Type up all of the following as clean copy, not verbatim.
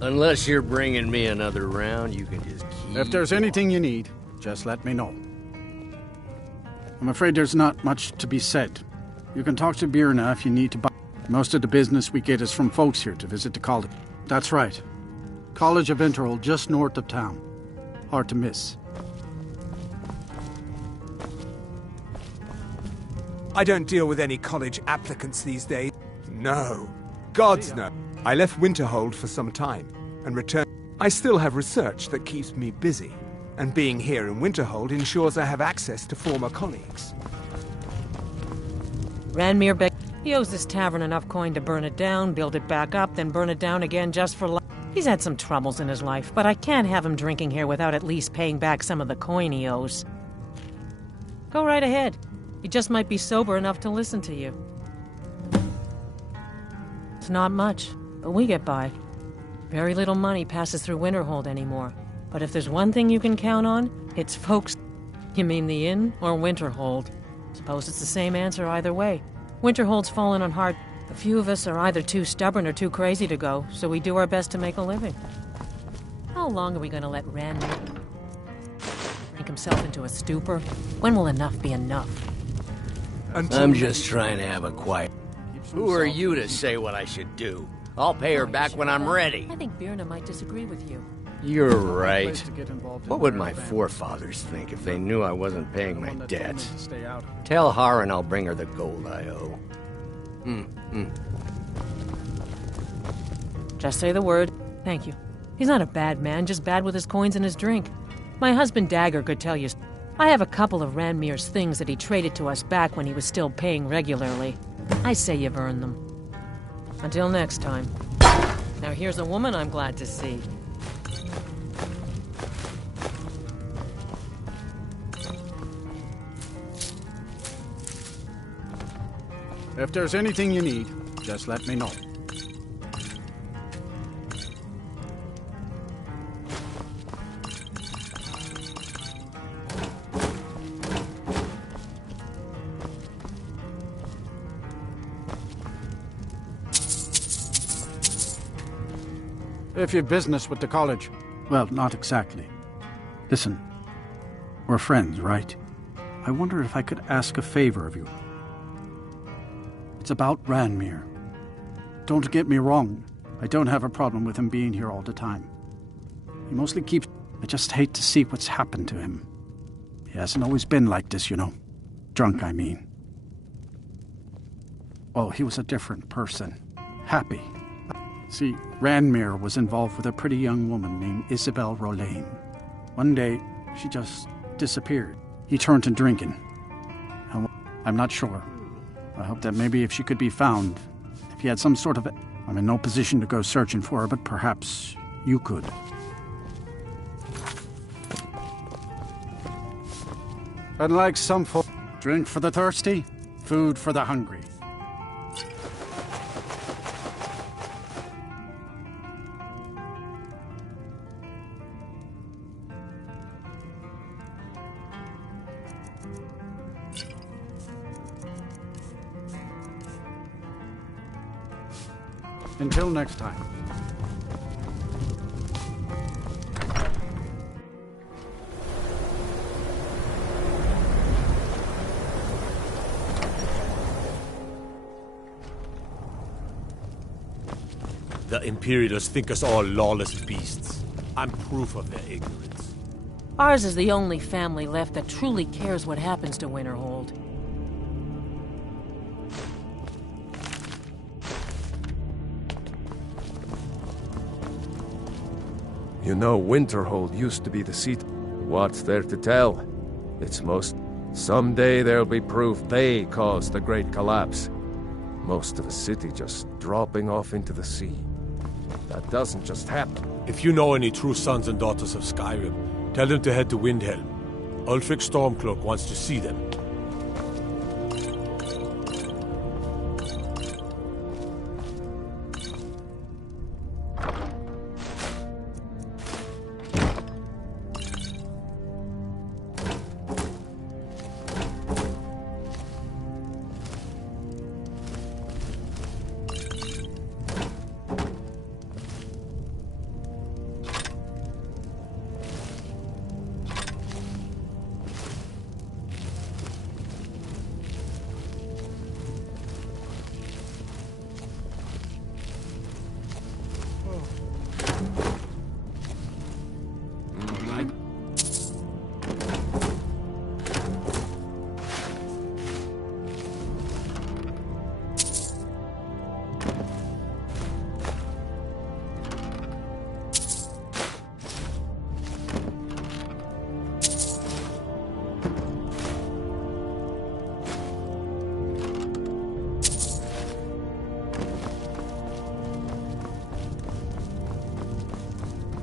Unless you're bringing me another round, you can just keep... If there's anything you need, just let me know. I'm afraid there's not much to be said. You can talk to Buenas if you need to buy. Most of the business we get is from folks here to visit the college. That's right. College of Winterhold, just north of town. Hard to miss. I don't deal with any college applicants these days. No. Gods no. I left Winterhold for some time and returned. I still have research that keeps me busy, and being here in Winterhold ensures I have access to former colleagues. Ranmir Beck. He owes this tavern enough coin to burn it down, build it back up, then burn it down again just for luck. He's had some troubles in his life, but I can't have him drinking here without at least paying back some of the coin he owes. Go right ahead. He just might be sober enough to listen to you. It's not much, but we get by. Very little money passes through Winterhold anymore. But if there's one thing you can count on, it's folks. You mean the inn or Winterhold? Suppose it's the same answer either way. Winterhold's fallen on hard. A few of us are either too stubborn or too crazy to go, so we do our best to make a living. How long are we going to let Randy drink himself into a stupor? When will enough be enough? I'm just trying to have a quiet... Who are you to say what I should do? I'll pay her back when I'm ready. I think Buenas might disagree with you. You're right. What would my forefathers think if they knew I wasn't paying my debts? Tell Harren I'll bring her the gold I owe. Just say the word. Thank you. He's not a bad man, just bad with his coins and his drink. My husband Dagger could tell you. I have a couple of Ranmir's things that he traded to us back when he was still paying regularly. I say you've earned them. Until next time. Now here's a woman I'm glad to see. If there's anything you need, just let me know. If you've business with the college. Well, not exactly. Listen, we're friends, right? I wonder if I could ask a favor of you. It's about Ranmir. Don't get me wrong. I don't have a problem with him being here all the time. He mostly keeps... I just hate to see what's happened to him. He hasn't always been like this, you know. Drunk, I mean. Oh, he was a different person. Happy. See, Ranmir was involved with a pretty young woman named Isabel Rolane. One day, she just disappeared. He turned to drinking. I'm not sure. I hope that maybe if she could be found, if he had some sort of... I'm in no position to go searching for her, but perhaps you could. Unlike some folk, drink for the thirsty, food for the hungry. Until next time. The Imperials think us all lawless beasts. I'm proof of their ignorance. Ours is the only family left that truly cares what happens to Winterhold. You know, Winterhold used to be the seat. What's there to tell? It's most... Someday there'll be proof they caused the Great Collapse. Most of the city just dropping off into the sea. That doesn't just happen. If you know any true sons and daughters of Skyrim, tell them to head to Windhelm. Ulfric Stormcloak wants to see them.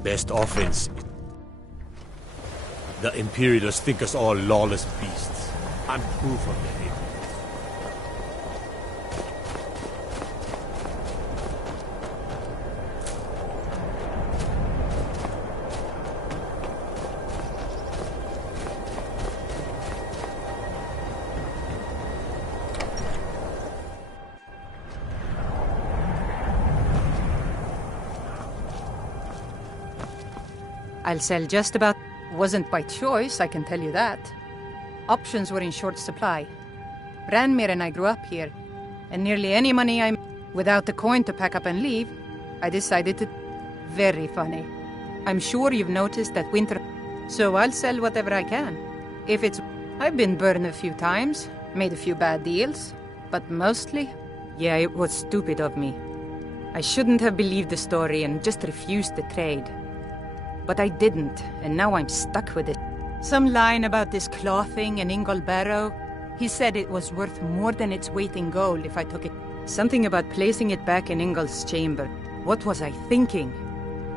best offense. The Imperialists think us all lawless beasts. I'm proof of it. I'll sell just about... Wasn't by choice, I can tell you that. Options were in short supply. Ranmir and I grew up here, and nearly any money I... Without the coin to pack up and leave, I decided to... Very funny. I'm sure you've noticed that winter... So I'll sell whatever I can. If it's... I've been burned a few times, made a few bad deals, but mostly... Yeah, it was stupid of me. I shouldn't have believed the story and just refused the trade. But I didn't, and now I'm stuck with it. Some line about this clothing and Ingol Barrow. He said it was worth more than its weight in gold if I took it. Something about placing it back in Ingol's chamber. What was I thinking?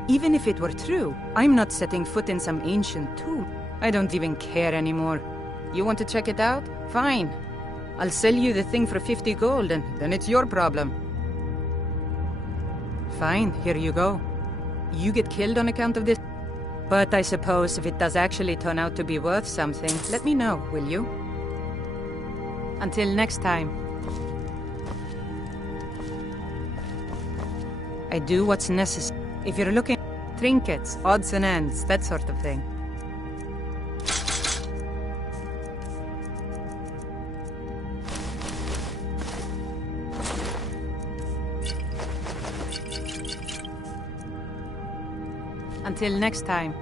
Even if it were true, I'm not setting foot in some ancient tomb. I don't even care anymore. You want to check it out? Fine. I'll sell you the thing for 50 gold, and then it's your problem. Fine, here you go. You get killed on account of this? But I suppose if it does actually turn out to be worth something, let me know, will you? Until next time. I do what's necessary. If you're looking... Trinkets, odds and ends, that sort of thing. Until next time.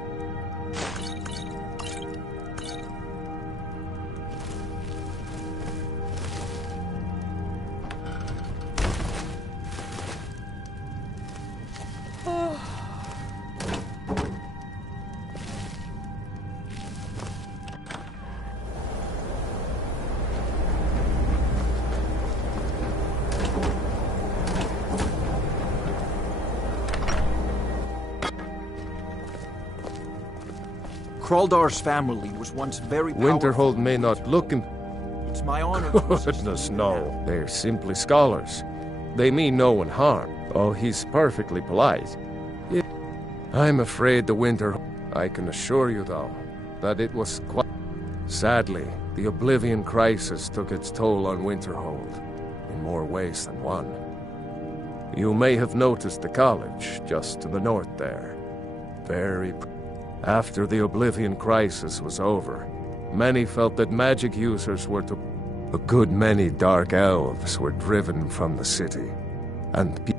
Kraldar's family was once very powerful. Winterhold may not look in... It's my honor. Goodness, no. They're simply scholars. They mean no one harm. Oh, he's perfectly polite. I'm afraid the winter... I can assure you, though, that it was quite... Sadly, the Oblivion Crisis took its toll on Winterhold, in more ways than one. You may have noticed the college, just to the north there. Very... After the Oblivion Crisis was over, many felt that magic users were to... A good many dark elves were driven from the city. And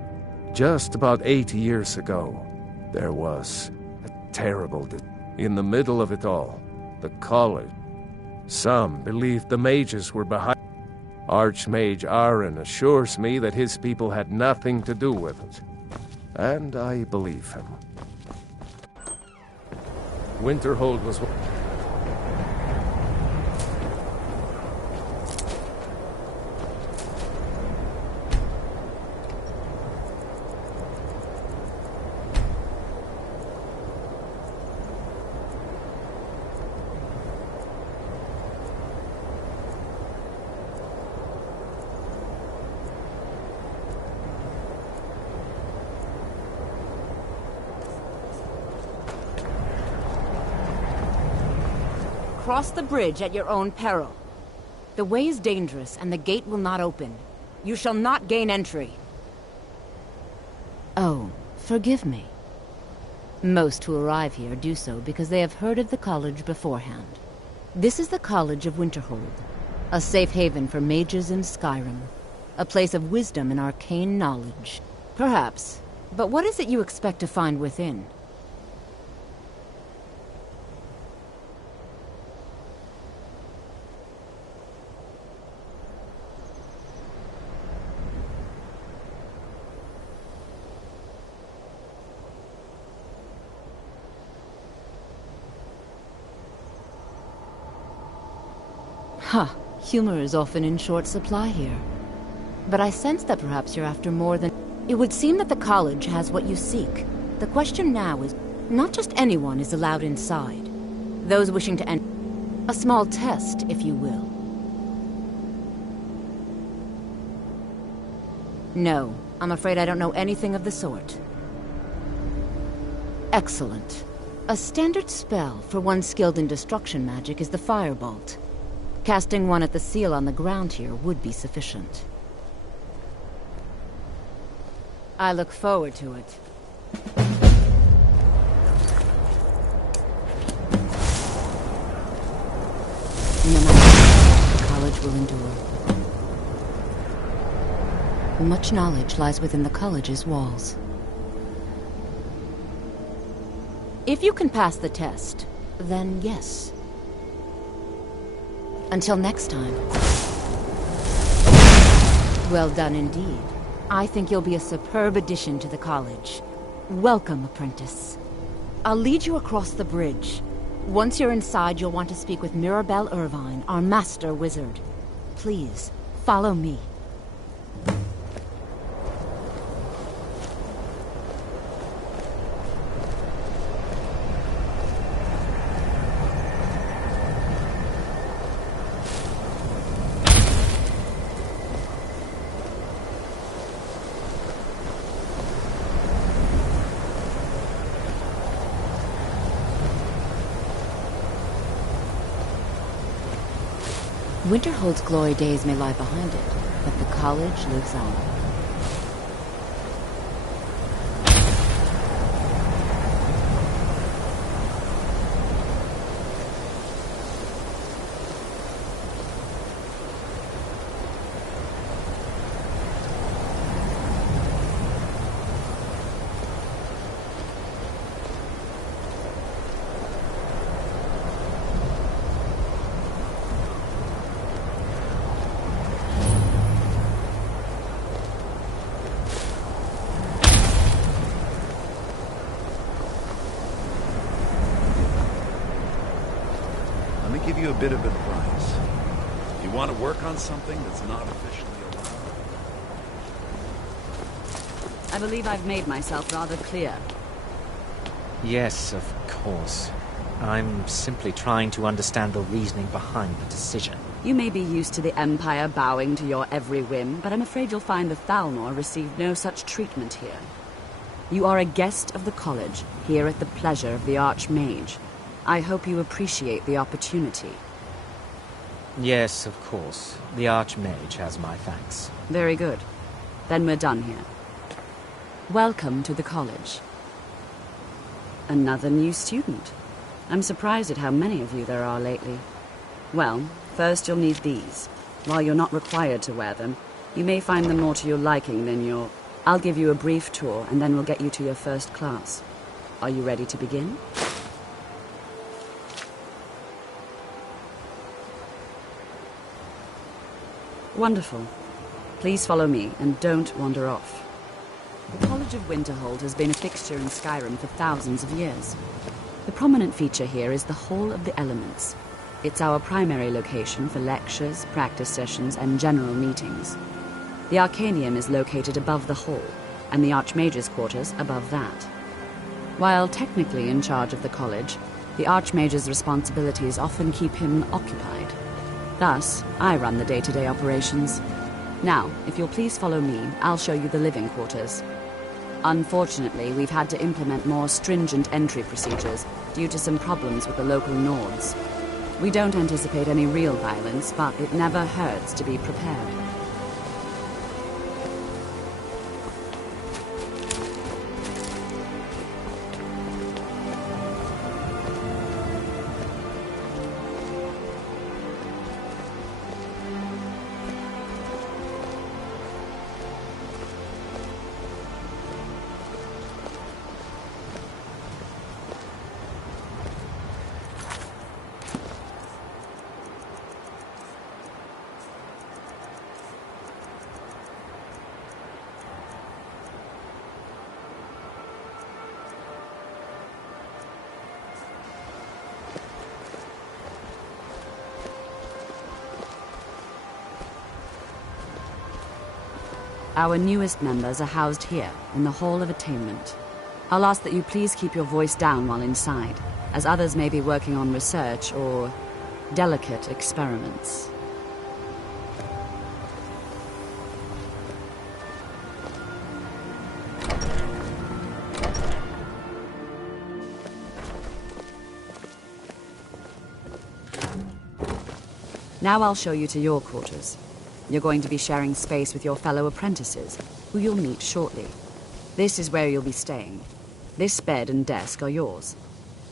just about 80 years ago, there was a terrible... In the middle of it all, the college... Some believed the mages were behind... Archmage Aaron assures me that his people had nothing to do with it. And I believe him. Winterhold was... Cross the bridge at your own peril. The way is dangerous, and the gate will not open. You shall not gain entry. Oh, forgive me. Most who arrive here do so because they have heard of the college beforehand. This is the College of Winterhold, a safe haven for mages in Skyrim, a place of wisdom and arcane knowledge. Perhaps, but what is it you expect to find within? Huh. Humor is often in short supply here. But I sense that perhaps you're after more than... It would seem that the college has what you seek. The question now is... Not just anyone is allowed inside. Those wishing to enter. A small test, if you will. No, I'm afraid I don't know anything of the sort. Excellent. A standard spell for one skilled in destruction magic is the Firebolt. Casting one at the seal on the ground here would be sufficient. I look forward to it. No matter what, the college will endure. Much knowledge lies within the college's walls. If you can pass the test, then yes. Until next time. Well done indeed. I think you'll be a superb addition to the college. Welcome, apprentice. I'll lead you across the bridge. Once you're inside, you'll want to speak with Mirabelle Irvine, our master wizard. Please, follow me. Winterhold's glory days may lie behind it, but the college lives on. Give you a bit of advice. You want to work on something that's not officially allowed? I believe I've made myself rather clear. Yes, of course. I'm simply trying to understand the reasoning behind the decision. You may be used to the Empire bowing to your every whim, but I'm afraid you'll find the Thalmor received no such treatment here. You are a guest of the college, here at the pleasure of the Archmage. I hope you appreciate the opportunity. Yes, of course. The Archmage has my thanks. Very good. Then we're done here. Welcome to the college. Another new student. I'm surprised at how many of you there are lately. Well, first you'll need these. While you're not required to wear them, you may find them more to your liking than your... I'll give you a brief tour, and then we'll get you to your first class. Are you ready to begin? Wonderful. Please follow me, and don't wander off. The College of Winterhold has been a fixture in Skyrim for thousands of years. The prominent feature here is the Hall of the Elements. It's our primary location for lectures, practice sessions, and general meetings. The Arcanium is located above the hall, and the Archmage's quarters above that. While technically in charge of the college, the Archmage's responsibilities often keep him occupied. Thus, I run the day-to-day operations. Now, if you'll please follow me, I'll show you the living quarters. Unfortunately, we've had to implement more stringent entry procedures due to some problems with the local Nords. We don't anticipate any real violence, but it never hurts to be prepared. Our newest members are housed here, in the Hall of Attainment. I'll ask that you please keep your voice down while inside, as others may be working on research or delicate experiments. Now I'll show you to your quarters. You're going to be sharing space with your fellow apprentices, who you'll meet shortly. This is where you'll be staying. This bed and desk are yours.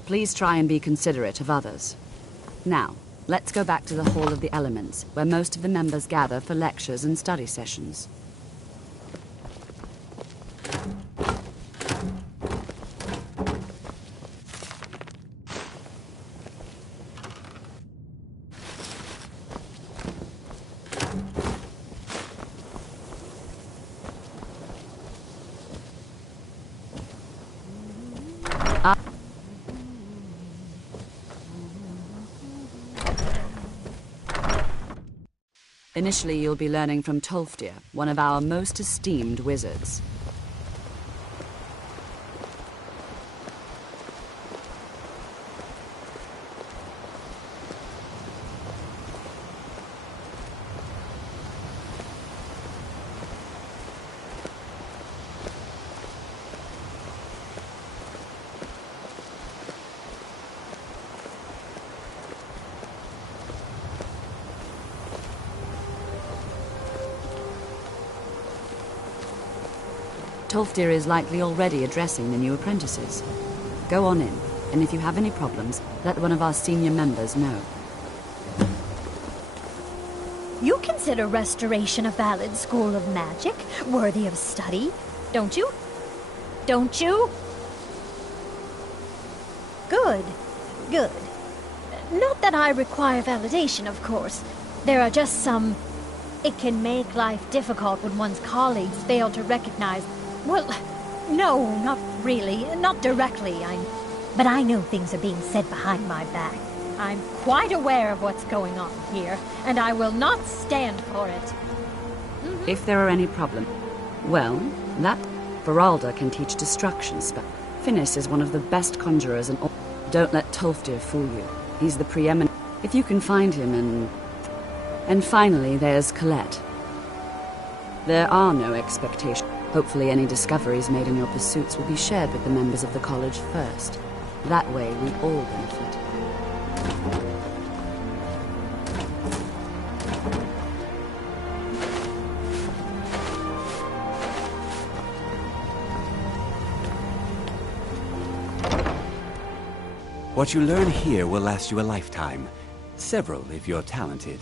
Please try and be considerate of others. Now, let's go back to the Hall of the Elements, where most of the members gather for lectures and study sessions. Initially, you'll be learning from Tolfdir, one of our most esteemed wizards. Tolfdir is likely already addressing the new apprentices. Go on in, and if you have any problems, let one of our senior members know. You consider restoration a valid school of magic, worthy of study, don't you? Don't you? Good, good. Not that I require validation, of course. There are just some... It can make life difficult when one's colleagues fail to recognize... Well, no, not really. Not directly, But I know things are being said behind my back. I'm quite aware of what's going on here, and I will not stand for it. If there are any problems, well, that Feralda can teach destruction spell. Finis is one of the best conjurers and all. Don't let Tolfdir fool you. He's the preeminent. If you can find him and finally, there's Colette. There are no expectations. Hopefully any discoveries made in your pursuits will be shared with the members of the college first. That way, we all benefit. What you learn here will last you a lifetime. Several, if you're talented.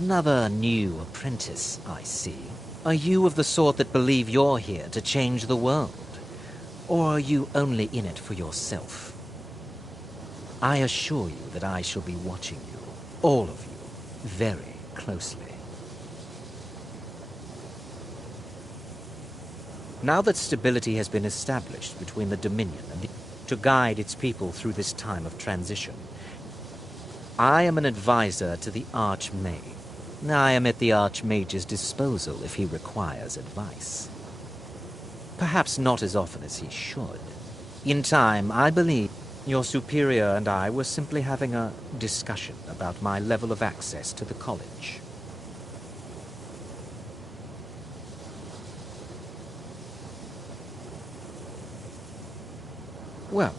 Another new apprentice, I see. Are you of the sort that believe you're here to change the world? Or are you only in it for yourself? I assure you that I shall be watching you, all of you, very closely. Now that stability has been established between the Dominion and to guide its people through this time of transition, I am an advisor to the Archmage. I am at the Archmage's disposal if he requires advice. Perhaps not as often as he should. In time, I believe your superior and I were simply having a discussion about my level of access to the college. Well,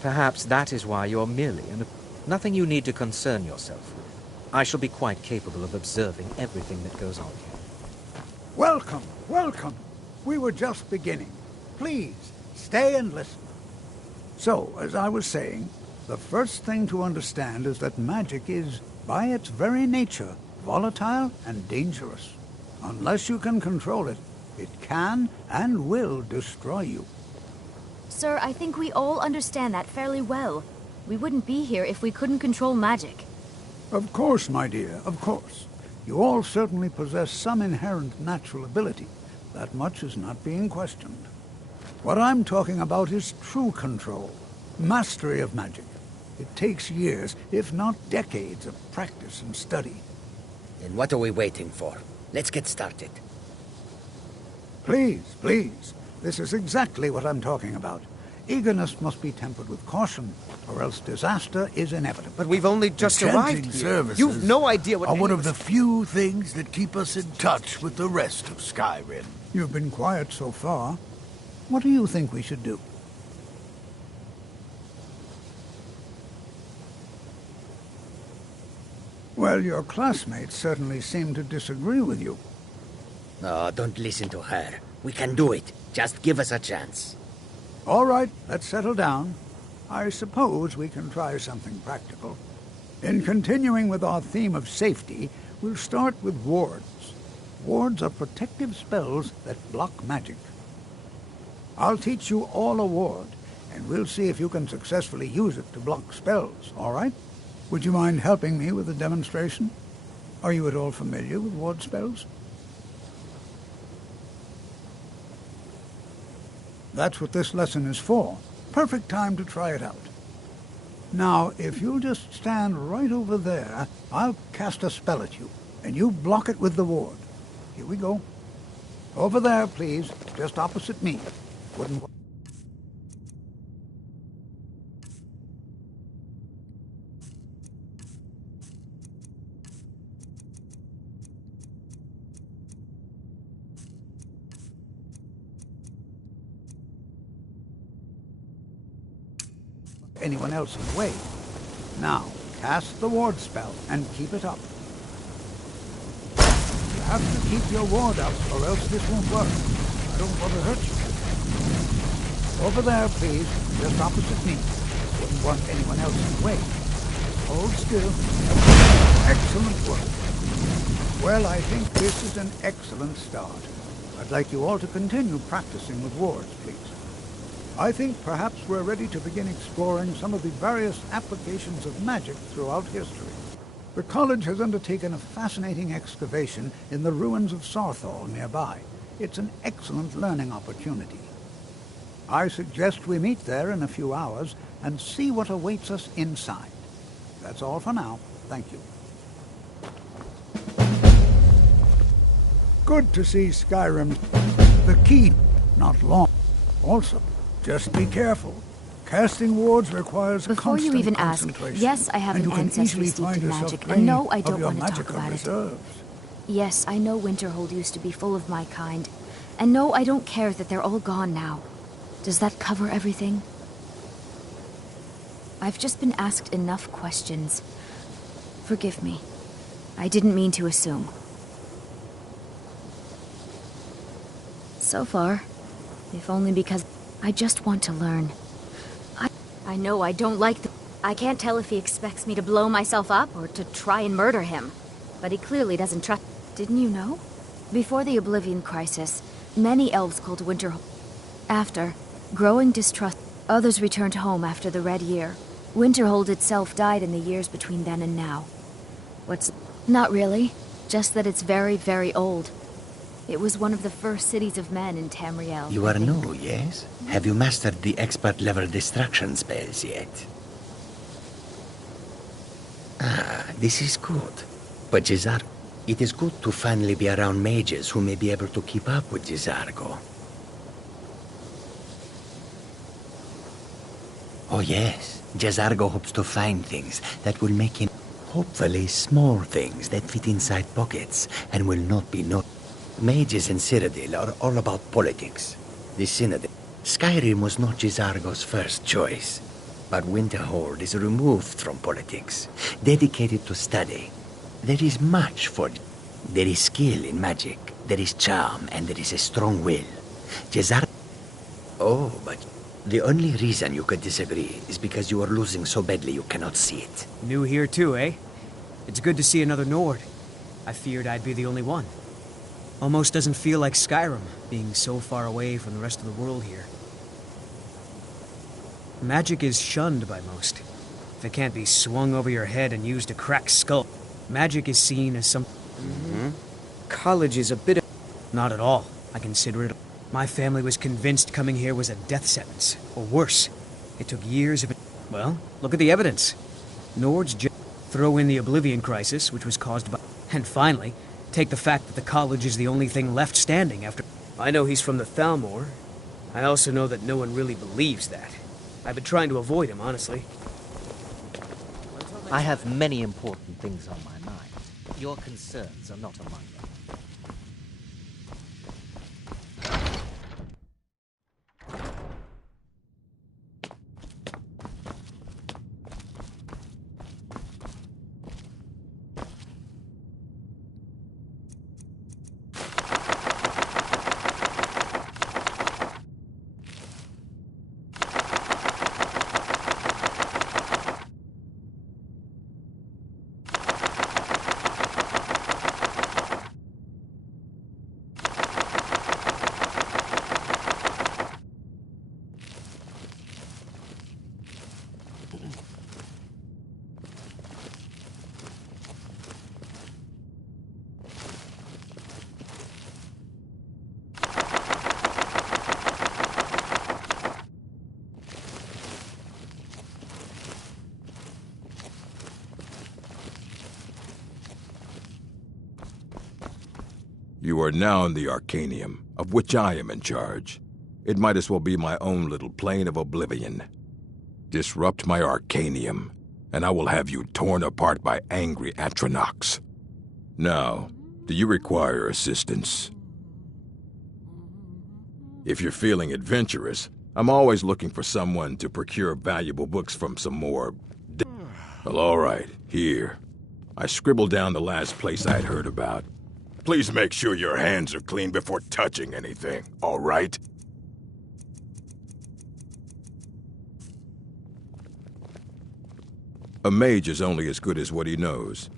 perhaps that is why you're merely nothing you need to concern yourself with. I shall be quite capable of observing everything that goes on here. Welcome, welcome. We were just beginning. Please, stay and listen. So, as I was saying, the first thing to understand is that magic is, by its very nature, volatile and dangerous. Unless you can control it, it can and will destroy you. Sir, I think we all understand that fairly well. We wouldn't be here if we couldn't control magic. Of course, my dear, of course. You all certainly possess some inherent natural ability. That much is not being questioned. What I'm talking about is true control, mastery of magic. It takes years, if not decades, of practice and study. Then what are we waiting for? Let's get started. Please, please. This is exactly what I'm talking about. Eagerness must be tempered with caution, or else disaster is inevitable. But we've only just arrived here. Services You've no idea what... are one of the few things that keep us in touch with the rest of Skyrim. You've been quiet so far. What do you think we should do? Well, your classmates certainly seem to disagree with you. Oh, don't listen to her. We can do it. Just give us a chance. All right, let's settle down. I suppose we can try something practical. In continuing with our theme of safety, we'll start with wards. Wards are protective spells that block magic. I'll teach you all a ward, and we'll see if you can successfully use it to block spells, all right? Would you mind helping me with a demonstration? Are you at all familiar with ward spells? That's what this lesson is for. Perfect time to try it out. Now, if you'll just stand right over there, I'll cast a spell at you, and you block it with the ward. Here we go. Over there, please, just opposite me. Wouldn't... anyone else in the way. Now, cast the ward spell and keep it up. You have to keep your ward up, or else this won't work. I don't want to hurt you. Over there, please, just opposite me. Wouldn't want anyone else in the way. Hold still. Excellent work. Well, I think this is an excellent start. I'd like you all to continue practicing with wards, please. I think perhaps we're ready to begin exploring some of the various applications of magic throughout history. The college has undertaken a fascinating excavation in the ruins of Sarthal nearby. It's an excellent learning opportunity. I suggest we meet there in a few hours and see what awaits us inside. That's all for now. Thank you. Good to see Skyrim. The key, not long. Also, just be careful. Casting wards requires Before you even ask, yes, I have an ancestry steeped in magic, and no, I don't want to talk about it. Yes, I know Winterhold used to be full of my kind, and no, I don't care that they're all gone now. Does that cover everything? I've just been asked enough questions. Forgive me. I didn't mean to assume. So far, if only because I just want to learn. I know I don't like the... I can't tell if he expects me to blow myself up or to try and murder him. But he clearly doesn't trust... Didn't you know? Before the Oblivion Crisis, many elves called Winterhold. After, growing distrust, others returned home after the Red Year. Winterhold itself died in the years between then and now. What's... Not really. Just that it's very, very old. It was one of the first cities of men in Tamriel. You are new, yes? Have you mastered the expert-level distraction spells yet? Ah, this is good. But Jizargo, it is good to finally be around mages who may be able to keep up with Jizargo. Oh yes, Jizargo hopes to find things that will make him... Hopefully small things that fit inside pockets and will not be noticed. Mages in Cyrodiil are all about politics. The Synod. Skyrim was not Jizargo's first choice, but Winterhold is removed from politics, dedicated to study. There is much for... There is skill in magic, there is charm, and there is a strong will. Jizargo... Oh, but the only reason you could disagree is because you are losing so badly you cannot see it. New here too, eh? It's good to see another Nord. I feared I'd be the only one. Almost doesn't feel like Skyrim, being so far away from the rest of the world here. Magic is shunned by most. If it can't be swung over your head and used to crack skull, magic is seen as some... College is a bit of... Not at all. I consider it... My family was convinced coming here was a death sentence, or worse. It took years of... Well, look at the evidence. Nords just throw in the Oblivion Crisis, which was caused by... And finally... Take the fact that the college is the only thing left standing after... I know he's from the Thalmor. I also know that no one really believes that. I've been trying to avoid him, honestly. I have many important things on my mind. Your concerns are not among them. You are now in the Arcanium, of which I am in charge. It might as well be my own little plane of oblivion. Disrupt my Arcanium, and I will have you torn apart by angry Atronachs. Now, do you require assistance? If you're feeling adventurous, I'm always looking for someone to procure valuable books from some more... Well, all right, here. I scribbled down the last place I'd heard about. Please make sure your hands are clean before touching anything, all right? A mage is only as good as what he knows.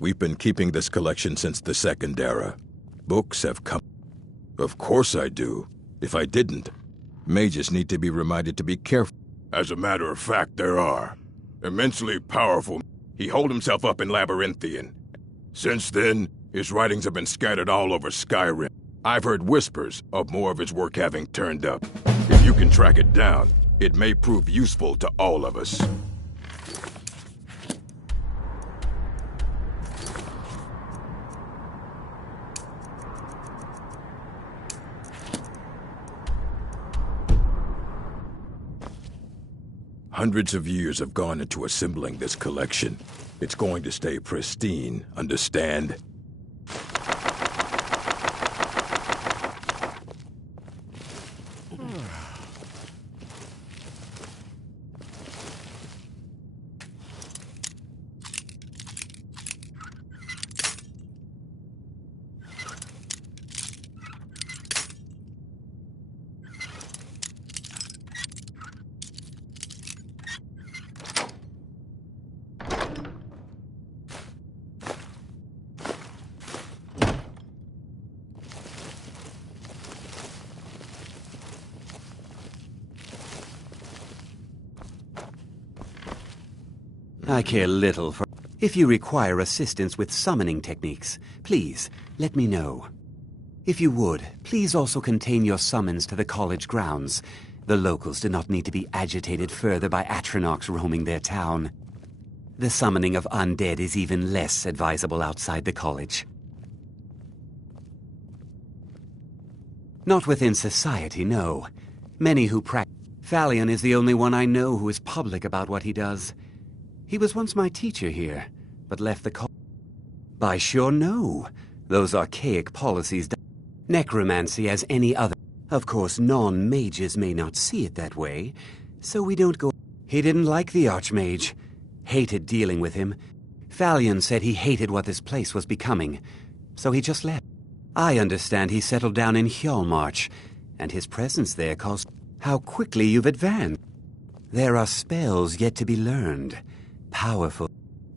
We've been keeping this collection since the Second Era. Books have come... Of course I do. If I didn't, mages need to be reminded to be careful. As a matter of fact, there are. Immensely powerful. He holed himself up in Labyrinthian. Since then, his writings have been scattered all over Skyrim. I've heard whispers of more of his work having turned up. If you can track it down, it may prove useful to all of us. Hundreds of years have gone into assembling this collection. It's going to stay pristine, understand? I care little for... If you require assistance with summoning techniques, please, let me know. If you would, please also contain your summons to the college grounds. The locals do not need to be agitated further by Atronachs roaming their town. The summoning of undead is even less advisable outside the college. Not within society, no. Many who practice... Phalion is the only one I know who is public about what he does. He was once my teacher here, but left the college. By sure no. Those archaic policies... Necromancy as any other... Of course, non-mages may not see it that way, so we don't go... He didn't like the Archmage. Hated dealing with him. Phalion said he hated what this place was becoming, so he just left. I understand he settled down in Hjalmarch, and his presence there caused... How quickly you've advanced. There are spells yet to be learned. Powerful.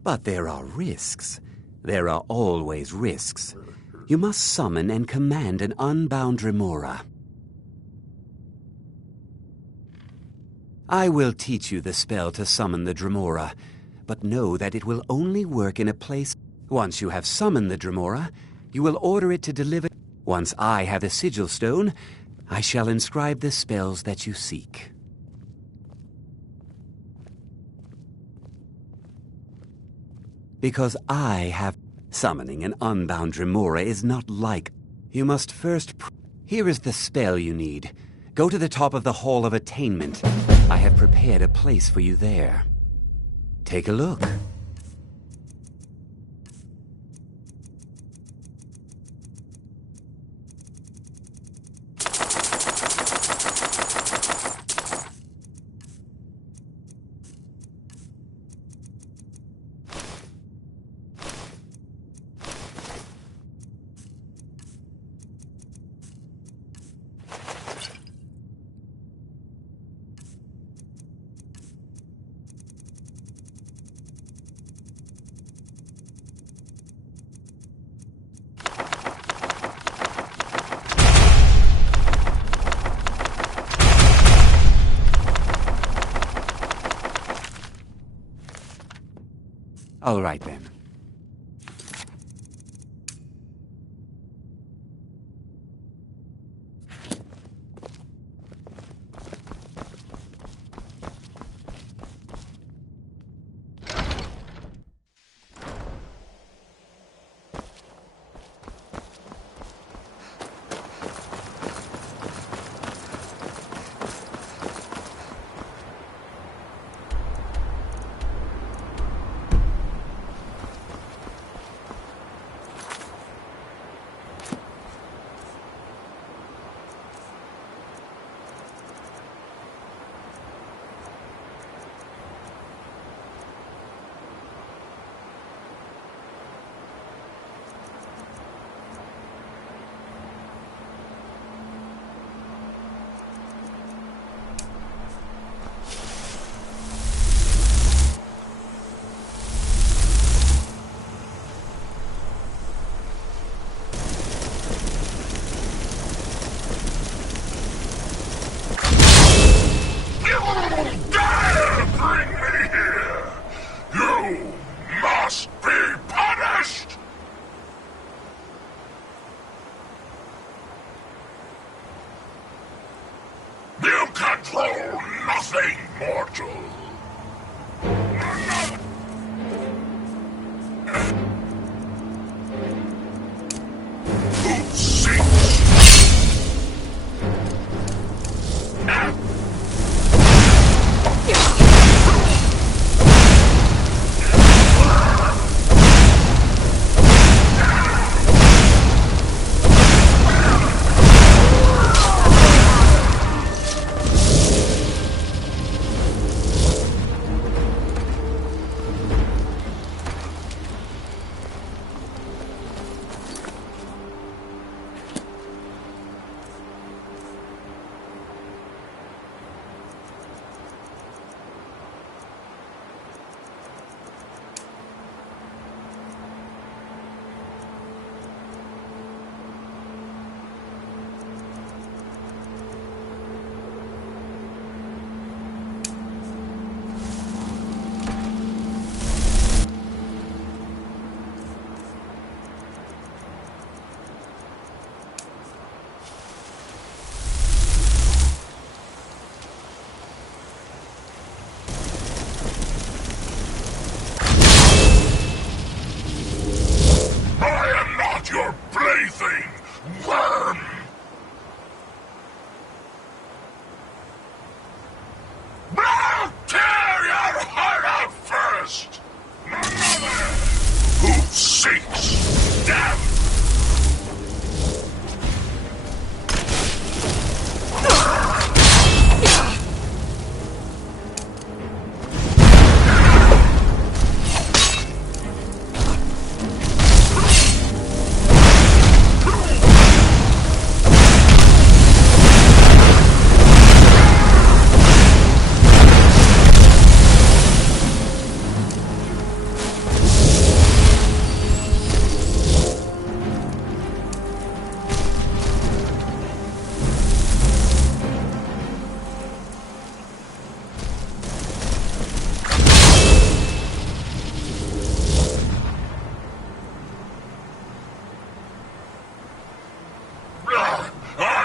But there are risks. There are always risks. You must summon and command an unbound remora. I will teach you the spell to summon the Dremora, but know that it will only work in a place... Once you have summoned the Dremora, you will order it to deliver... Once I have the sigil stone, I shall inscribe the spells that you seek. Because I have... Summoning an unbound Dremora is not like... You must first... Here is the spell you need. Go to the top of the Hall of Attainment. I have prepared a place for you there. Take a look. All right, then.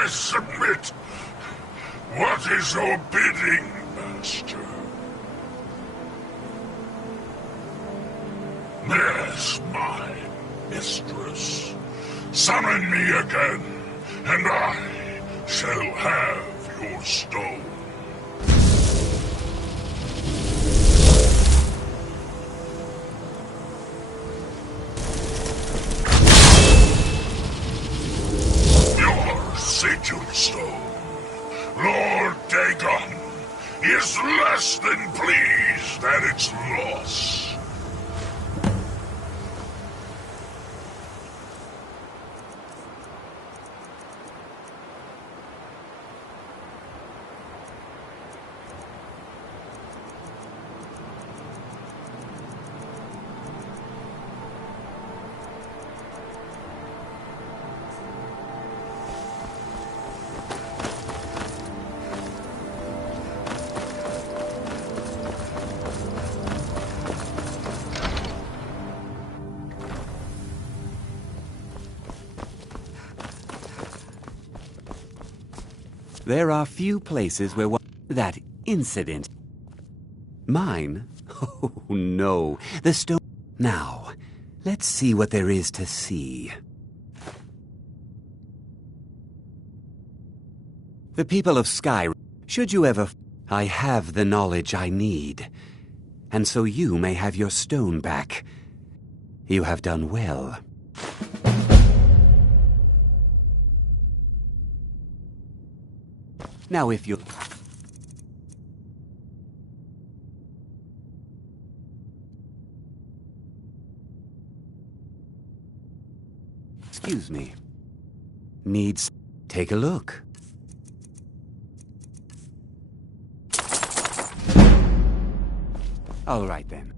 submit. What is your bidding, Master? Yes, my mistress. Summon me again, and I shall have your stone. Your sigil stone, Lord Dagon, is less than pleased at its loss. There are few places where that incident. Mine? Oh, no. The stone. Now, let's see what there is to see. The people of Skyrim, should you ever... I have the knowledge I need. And so you may have your stone back. You have done well. Now if you... Excuse me. Needs... Take a look. All right then.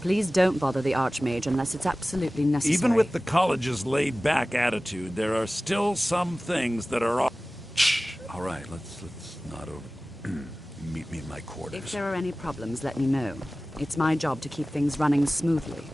Please don't bother the Archmage unless it's absolutely necessary. Even with the college's laid-back attitude, there are still some things that are off. Shh! All right, let's not over... Meet me in my quarters. If there are any problems, let me know. It's my job to keep things running smoothly.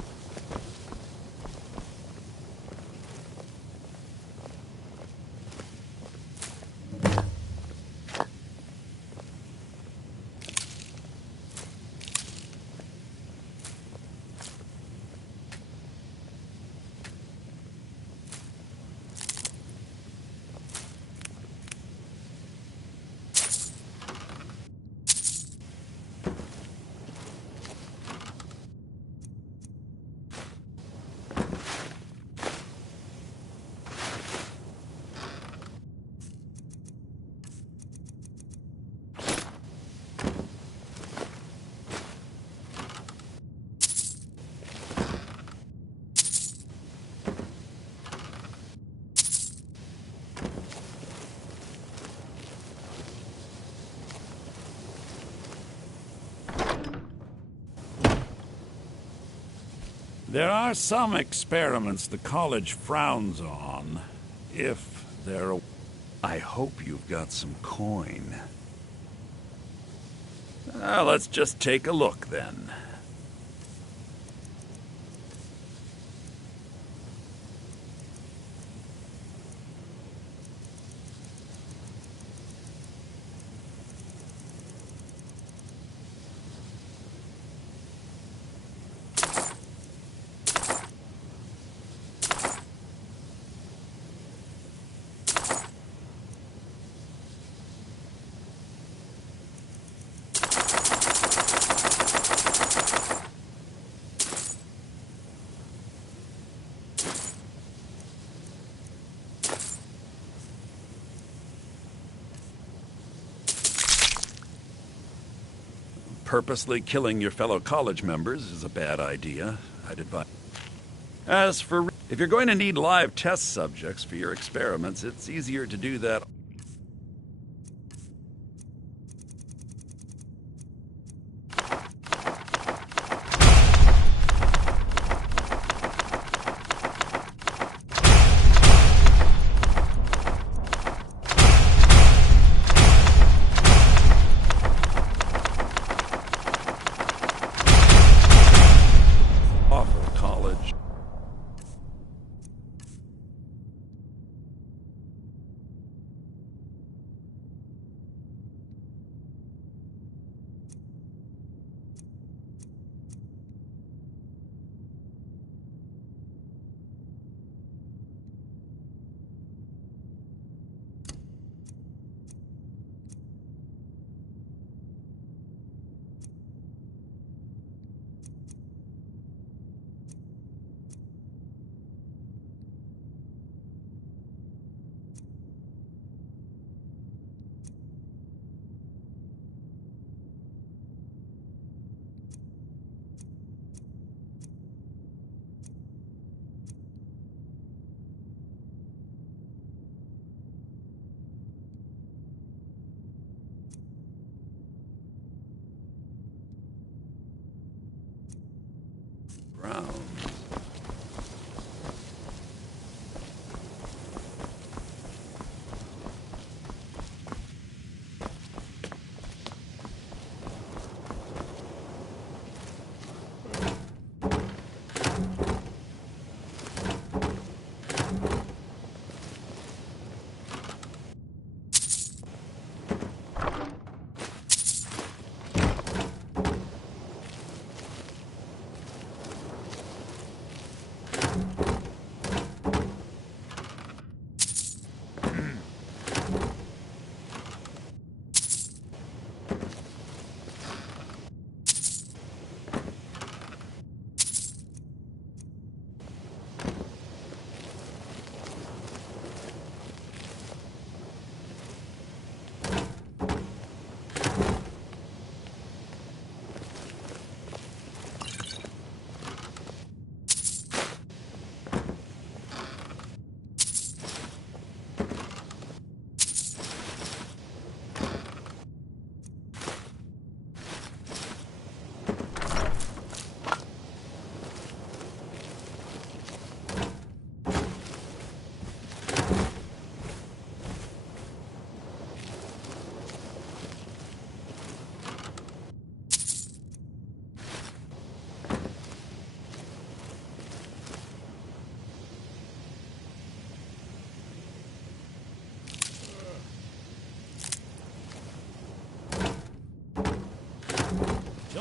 There are some experiments the college frowns on, if they're... I hope you've got some coin. Let's just take a look, then. Purposely killing your fellow college members is a bad idea. I'd advise. As for... if you're going to need live test subjects for your experiments, it's easier to do that...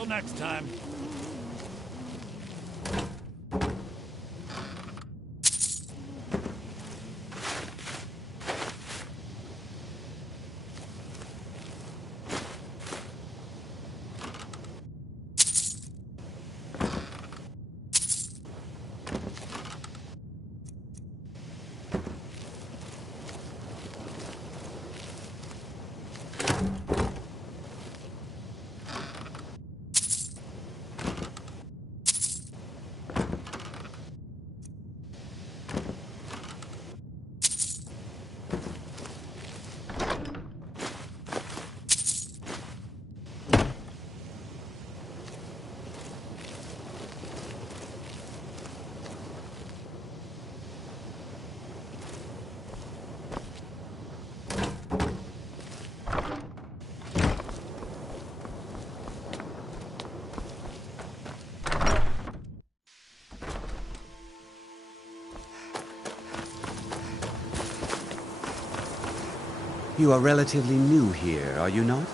Till next time. You are relatively new here, are you not?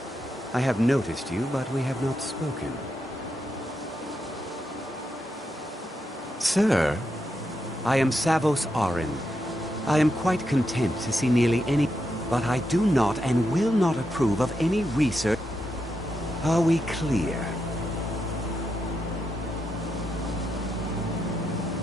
I have noticed you, but we have not spoken. Sir, I am Savos Arin. I am quite content to see nearly any... But I do not and will not approve of any research. Are we clear?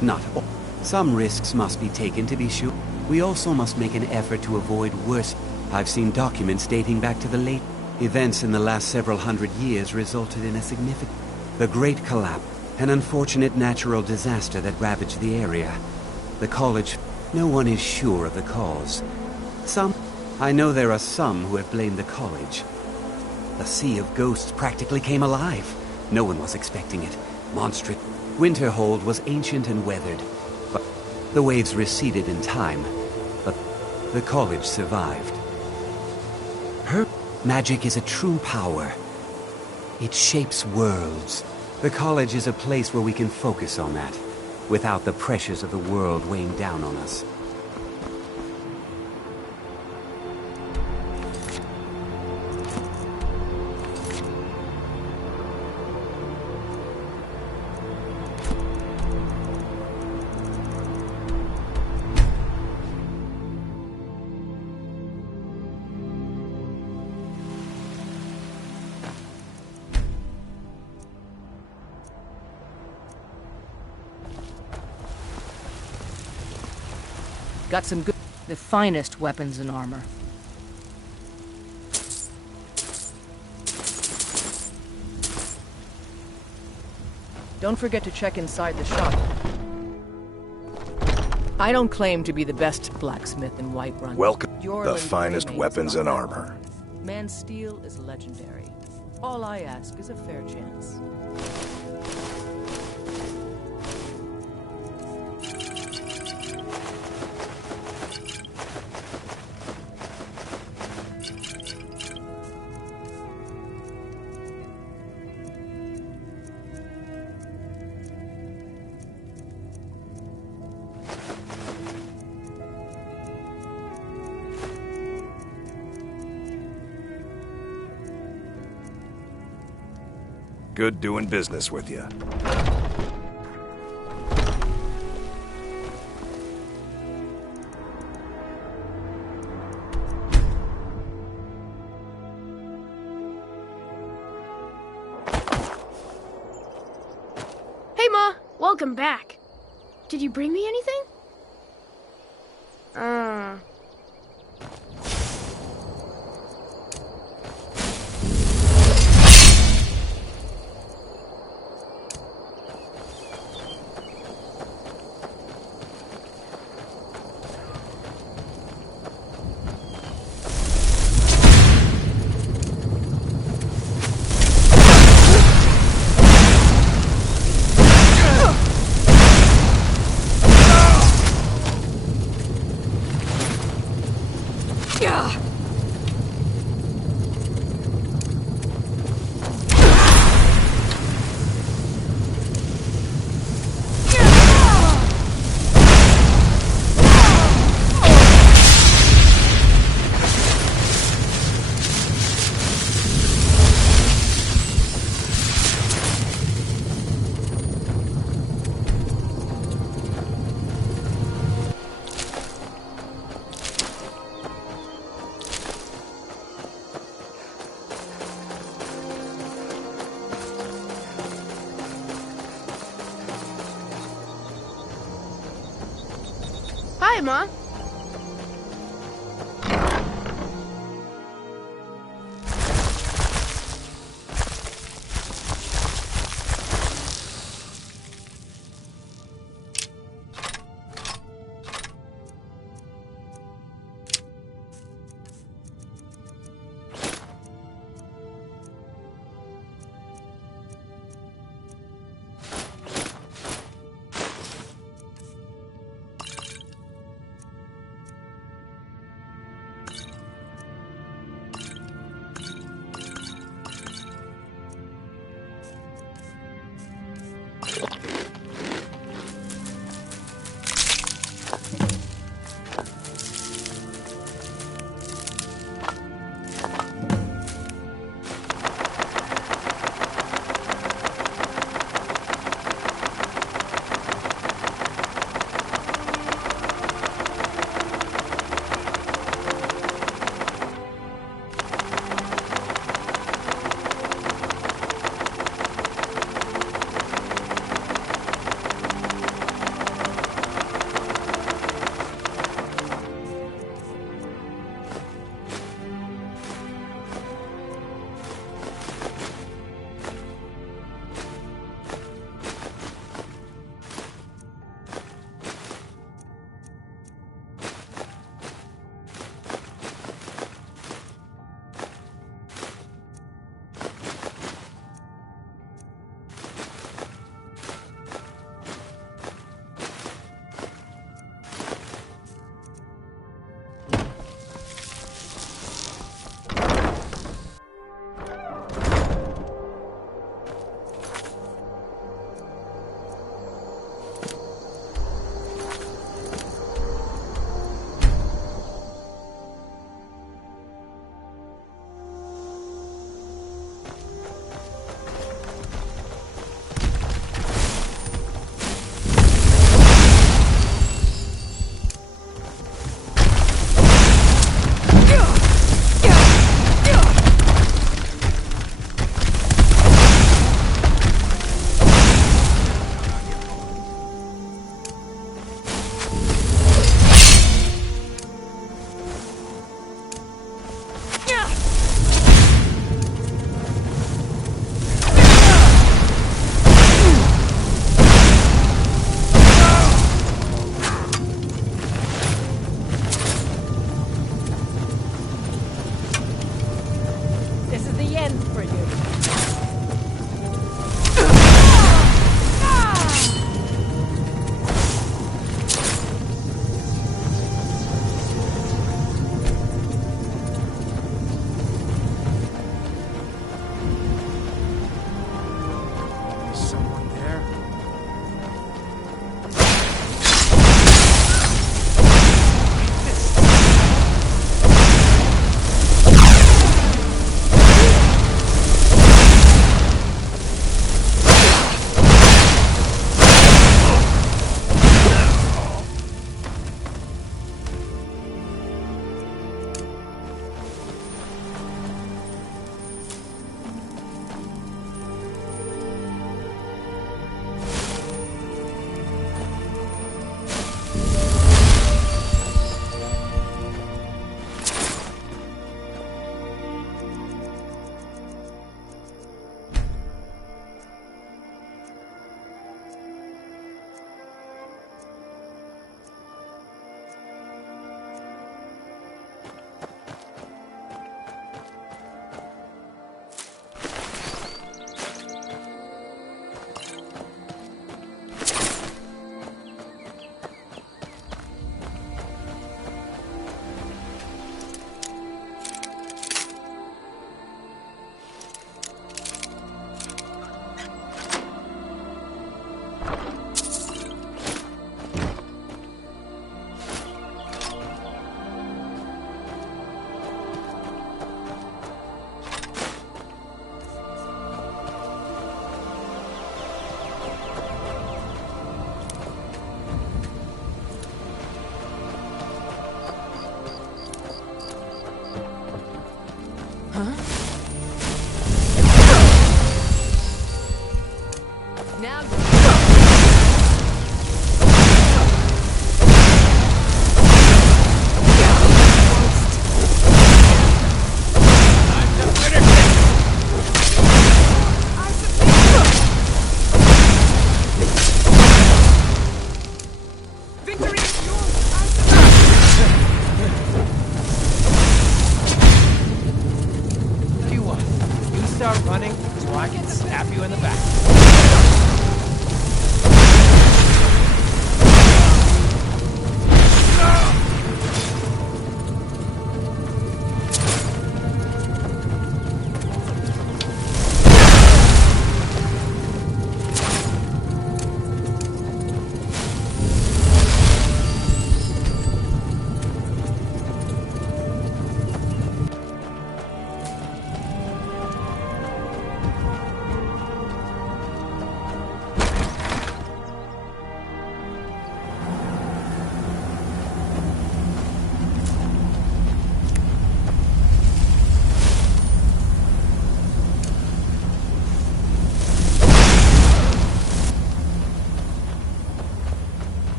Not all. Some risks must be taken to be sure. We also must make an effort to avoid worse... I've seen documents dating back to the late... Events in the last several hundred years resulted in a significant... The Great Collapse, an unfortunate natural disaster that ravaged the area. The college... No one is sure of the cause. I know there are some who have blamed the college. The Sea of Ghosts practically came alive. No one was expecting it. Monstrous. Winterhold was ancient and weathered, but the waves receded in time. But the college survived. Her magic is a true power. It shapes worlds. The college is a place where we can focus on that, without the pressures of the world weighing down on us. Got some good... the finest weapons and armor. Don't forget to check inside the shop. I don't claim to be the best blacksmith in Whiterun. Welcome the finest weapons and armor. Man's steel is legendary. All I ask is a fair chance. Good doing business with you. Hey, Ma! Welcome back. Did you bring me anything? Bye, Ma.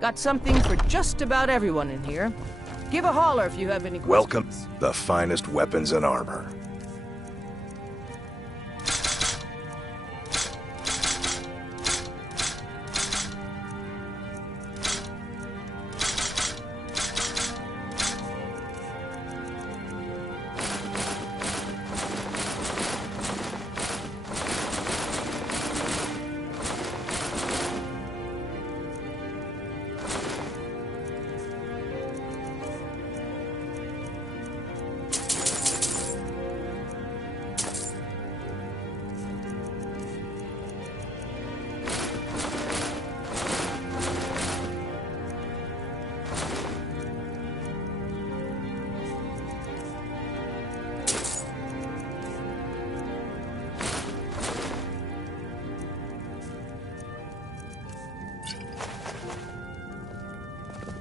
Got something for just about everyone in here. Give a holler if you have any questions. Welcome, the finest weapons and armor.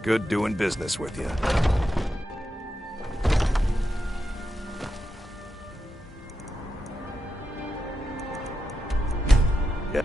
Good doing business with you. Yeah.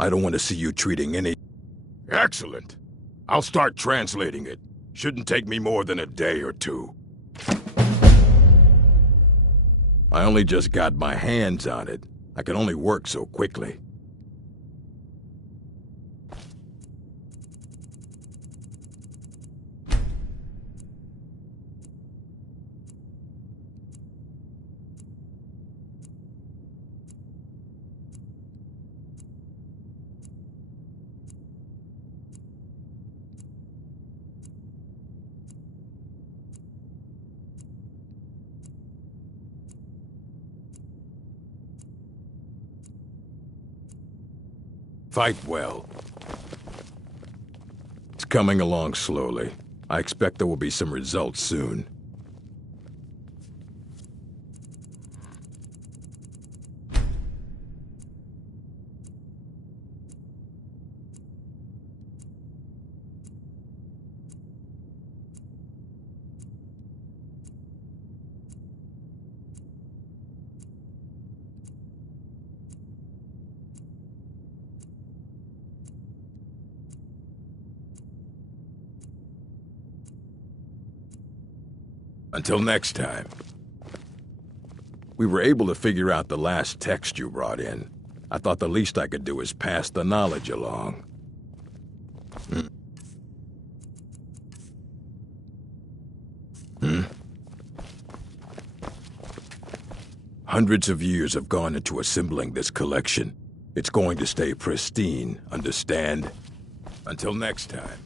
I don't want to see you treating any... Excellent. I'll start translating it. Shouldn't take me more than a day or two. I only just got my hands on it. I can only work so quickly. Fight well. It's coming along slowly. I expect there will be some results soon. Until next time. We were able to figure out the last text you brought in. I thought the least I could do is pass the knowledge along. Hundreds of years have gone into assembling this collection. It's going to stay pristine, understand? Until next time.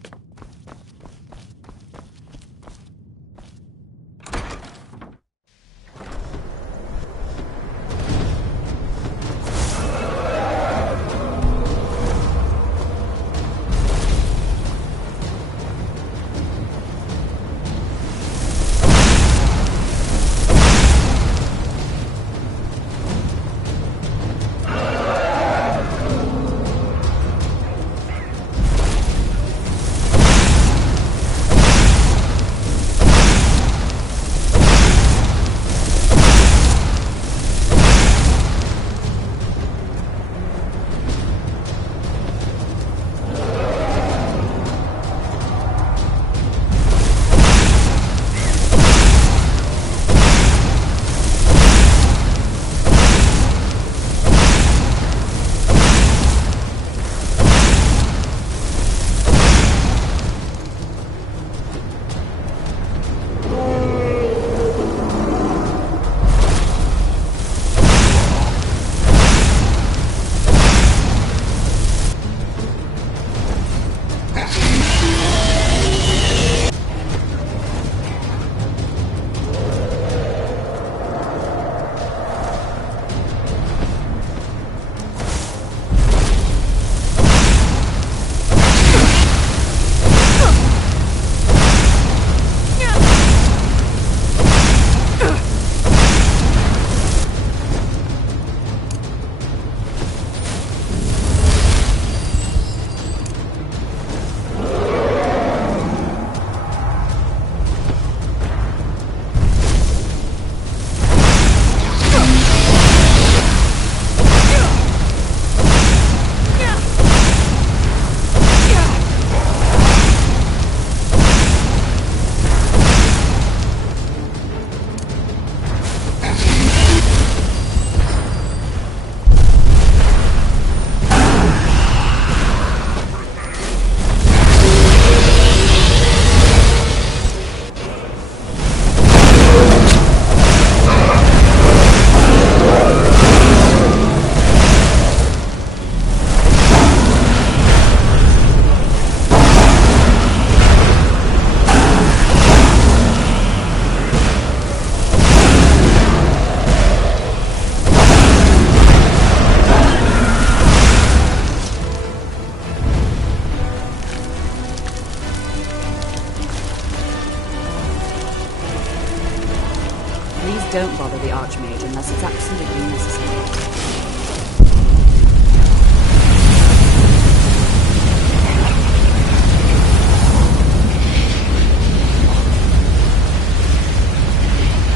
Don't bother the Archmage unless it's absolutely necessary.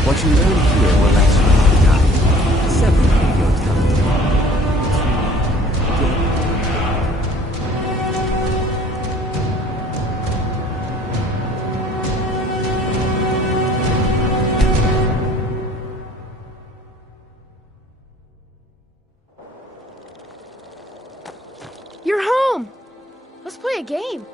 What you learn here will last a long time. Several of your talents. You're home! Let's play a game.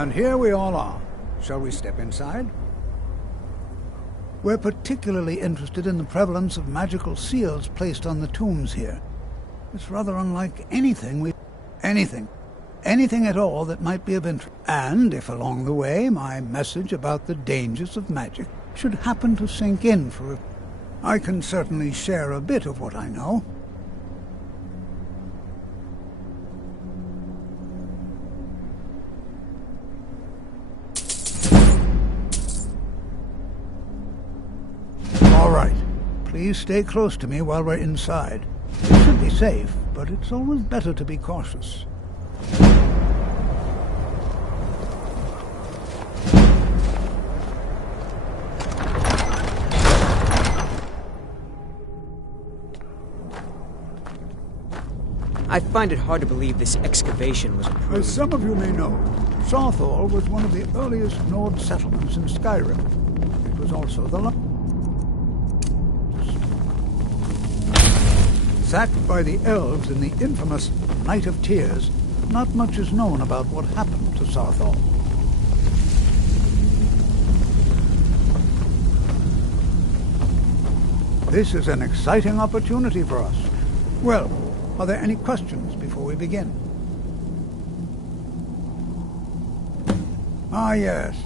And here we all are. Shall we step inside? We're particularly interested in the prevalence of magical seals placed on the tombs here. It's rather unlike anything Anything at all that might be of interest. And if along the way my message about the dangers of magic should happen to sink in for I can certainly share a bit of what I know. All right. Please stay close to me while we're inside. It should be safe, but it's always better to be cautious. I find it hard to believe this excavation was approved. As some of you may know, Sarthal was one of the earliest Nord settlements in Skyrim. It was also the sacked by the elves in the infamous Night of Tears. Not much is known about what happened to Sarthal. This is an exciting opportunity for us. Well, are there any questions before we begin? Ah, yes.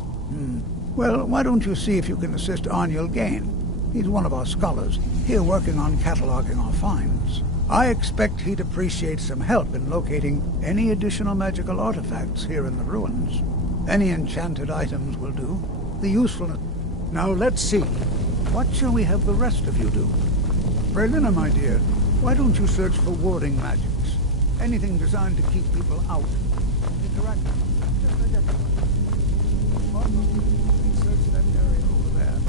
Well, why don't you see if you can assist Arniel Gain? He's one of our scholars, here working on cataloging our finds. I expect he'd appreciate some help in locating any additional magical artifacts here in the ruins. Any enchanted items will do. The usefulness... Now let's see. What shall we have the rest of you do? Berlina, my dear, why don't you search for warding magics? Anything designed to keep people out. Interact. Just identify. Search that area over there.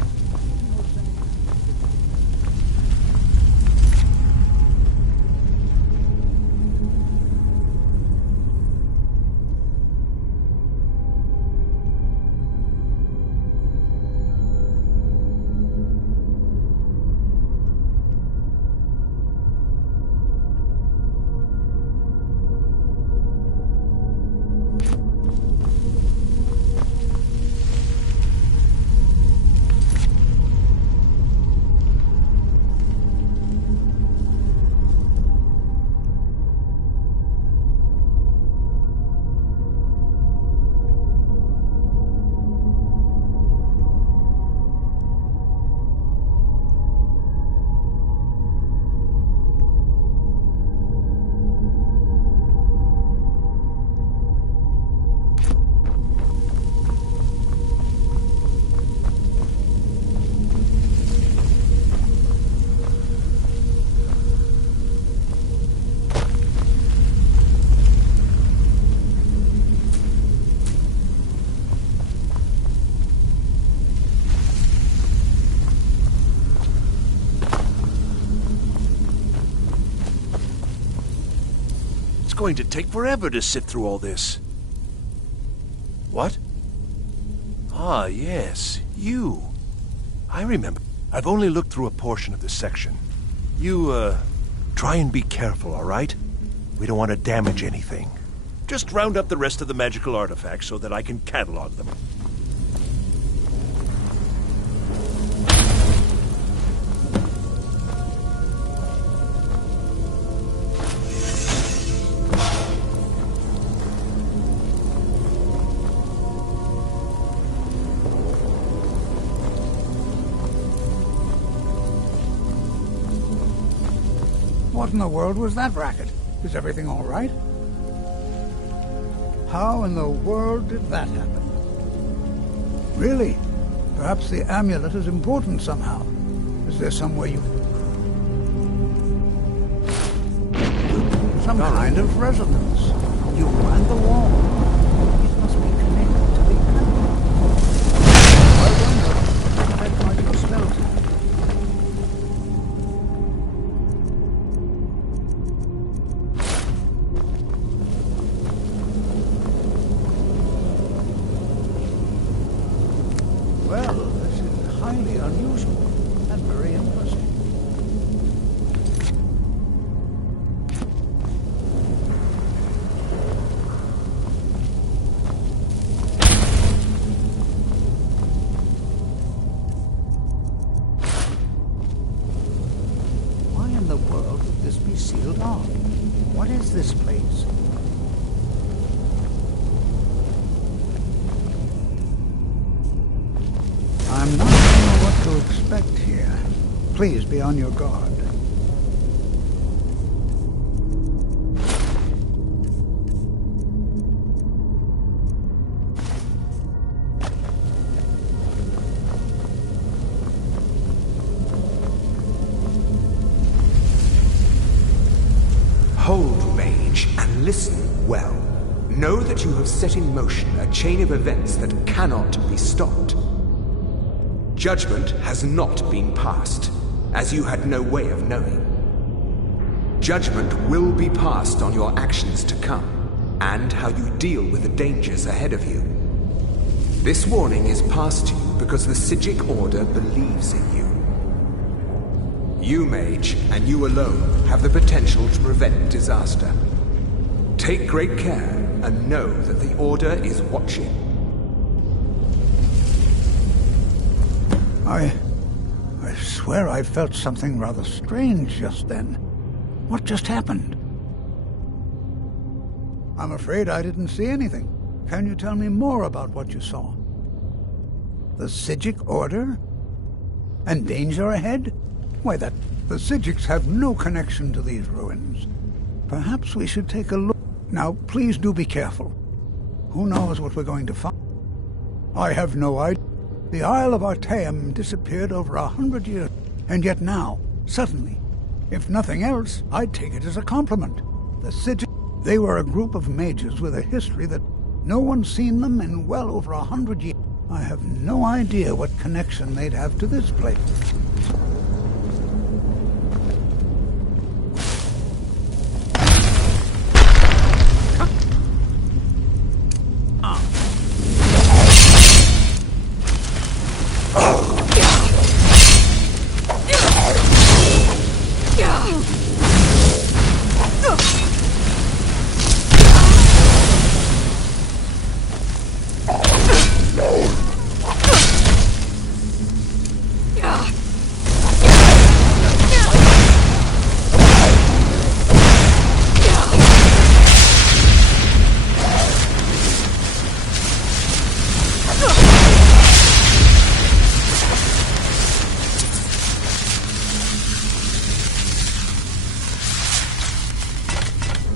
It's going to take forever to sift through all this. What? Ah, yes, you. I remember. I've only looked through a portion of this section. You, try and be careful, all right? We don't want to damage anything. Just round up the rest of the magical artifacts so that I can catalog them. What in the world was that racket? Is everything all right? How in the world did that happen? Really? Perhaps the amulet is important somehow. Is there some way you... Some kind of resonance. You and the wall. It must be connected to the amulet. I wonder if that might be spelled. Well, this is highly unusual and very interesting. What is this place? I'm not sure what to expect here. Please be on your guard. Hold, mage, and listen well. Know that you have set in motion a chain of events that cannot be stopped. Judgment has not been passed, as you had no way of knowing. Judgment will be passed on your actions to come, and how you deal with the dangers ahead of you. This warning is passed to you because the Psijic Order believes in you. You, mage, and you alone, have the potential to prevent disaster. Take great care, and know that the Order is watching. I swear I felt something rather strange just then. What just happened? I'm afraid I didn't see anything. Can you tell me more about what you saw? The Psijic Order? And danger ahead? Why, the Psijics have no connection to these ruins. Perhaps we should take a look. Now, please do be careful. Who knows what we're going to find? I have no idea. The Isle of Artaeum disappeared over 100 years, and yet now, suddenly, if nothing else, I'd take it as a compliment. The Psijics, they were a group of mages with a history that no one's seen them in well over 100 years. I have no idea what connection they'd have to this place.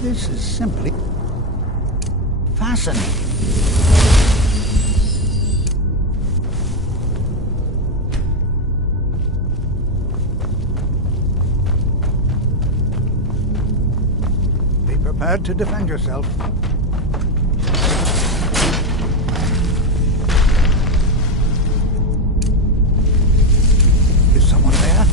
This is simply fascinating. Be prepared to defend yourself. Is someone there?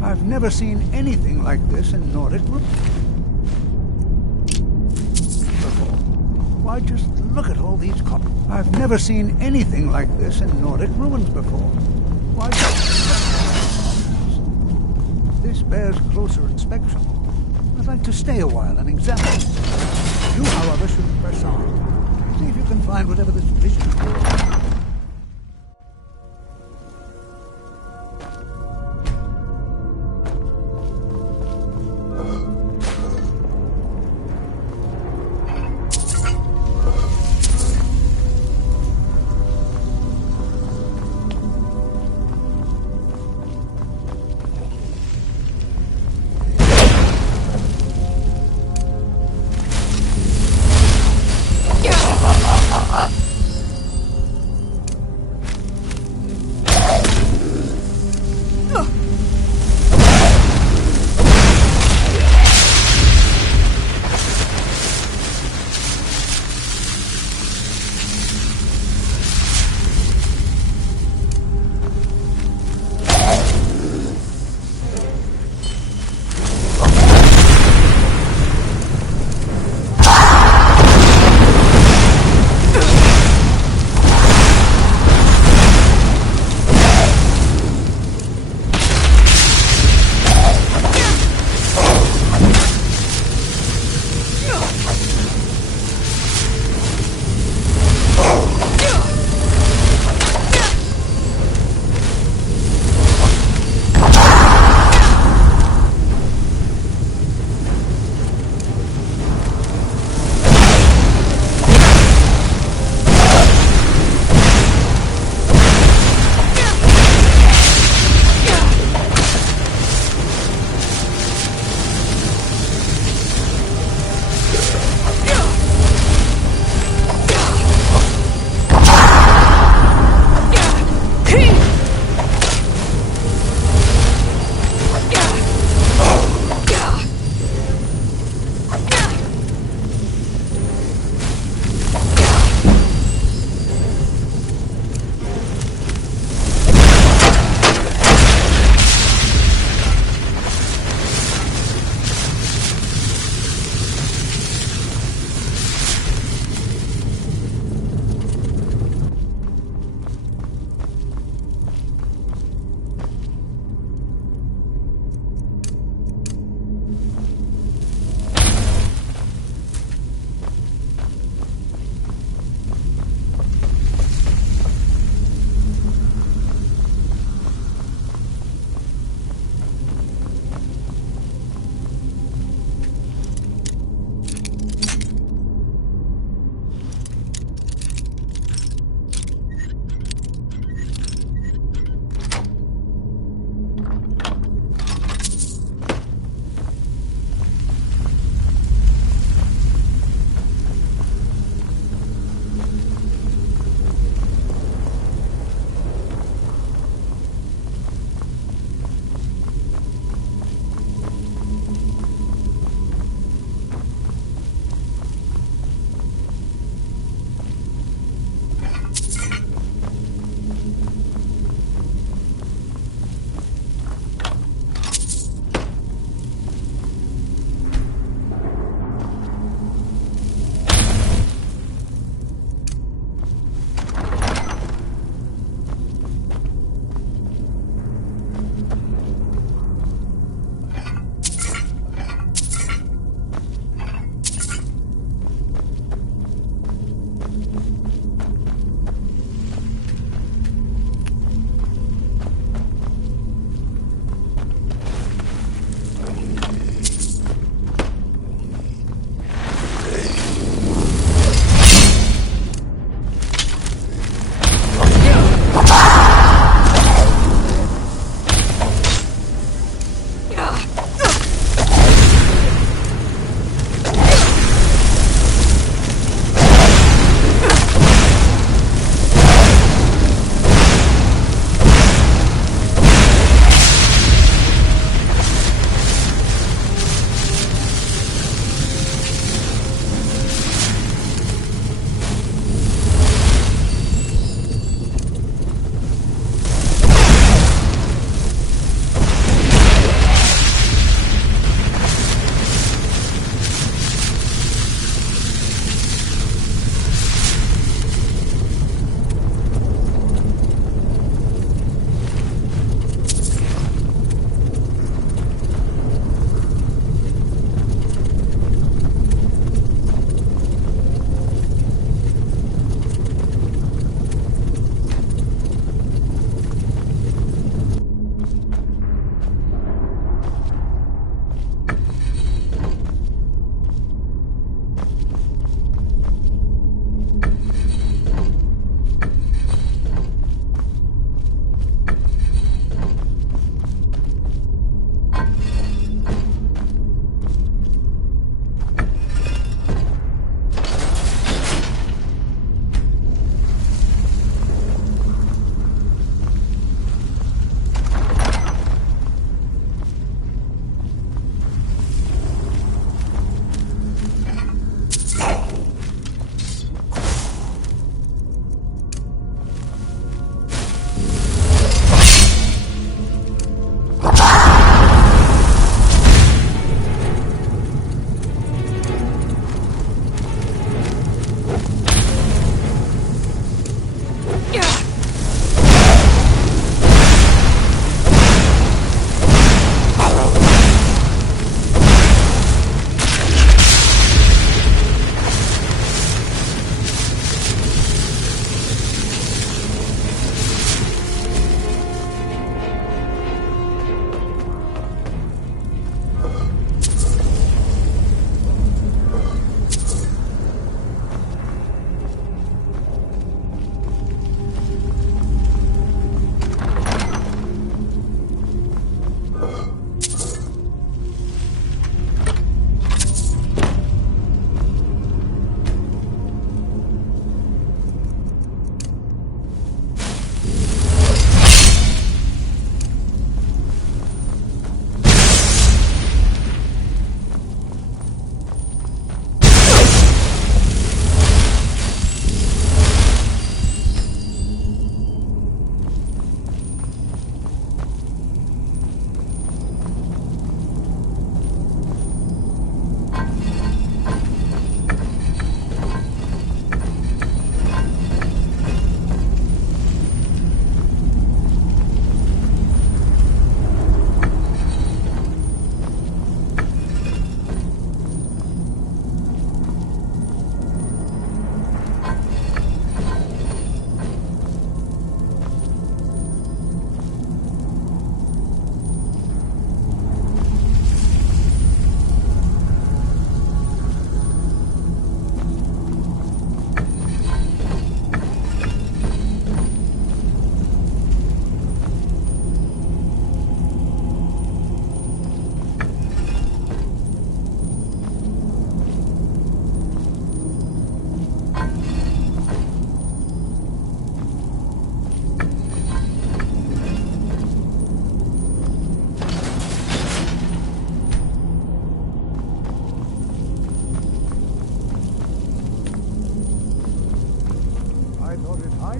I've never seen anything like this in Nordic ruins before. Why, just look at all these copies. I've never seen anything like this in Nordic ruins before. Why, this bears closer inspection. I'd like to stay a while and examine it. You, however, should press on. See if you can find whatever this vision is.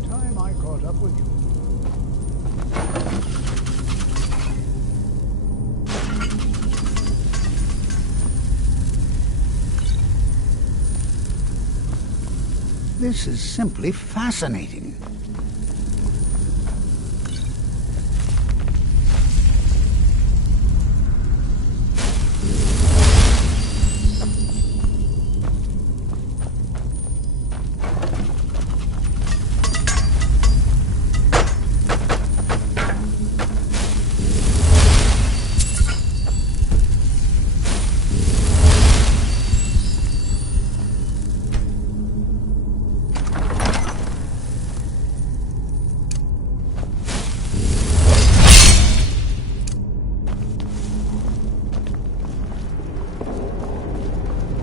high time I caught up with you. This is simply fascinating.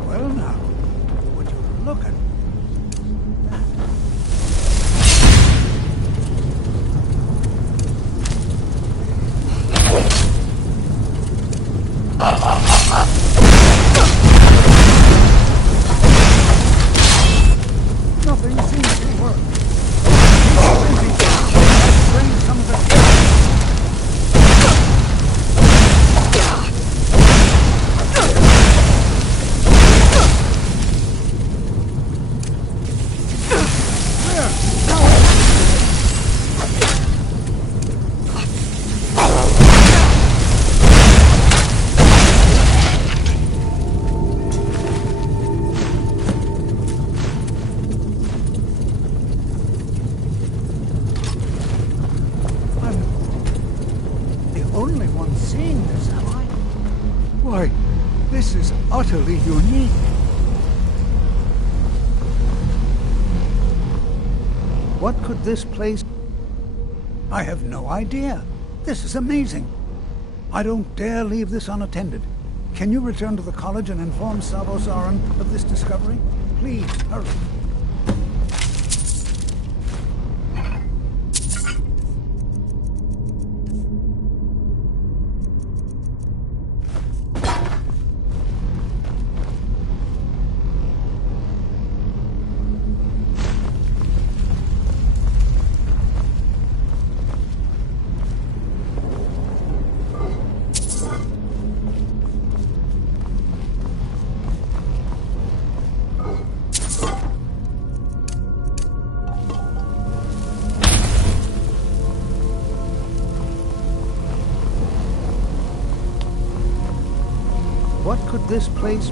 Well now, would you look at nothing seems to work. Let's bring some of the only one seeing this, am I? Why, this is utterly unique. What could this place... I have no idea. This is amazing. I don't dare leave this unattended. Can you return to the college and inform Savos Aran of this discovery? Please, hurry. What could this place...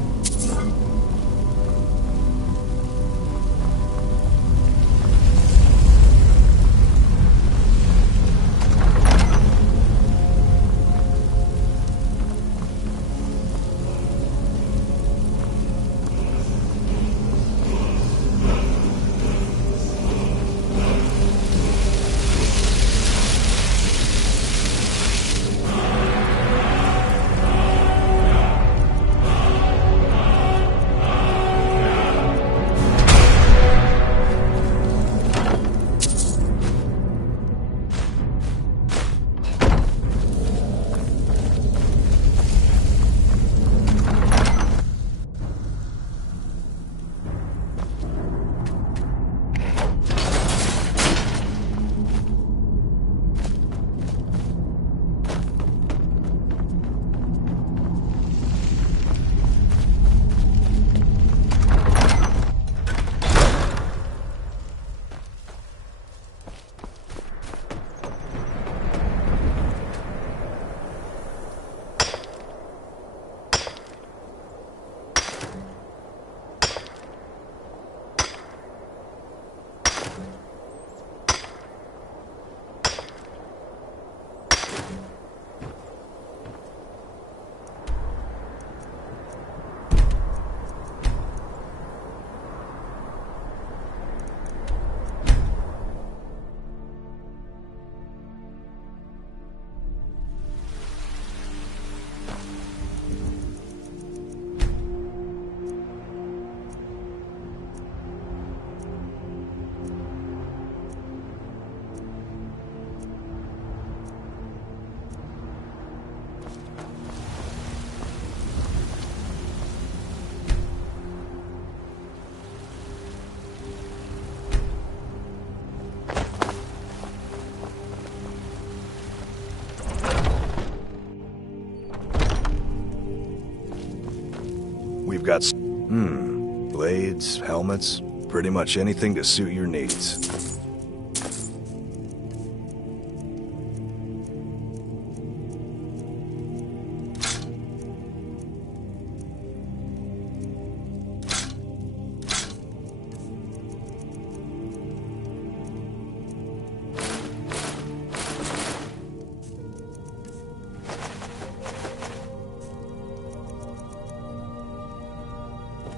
Blades, helmets, pretty much anything to suit your needs.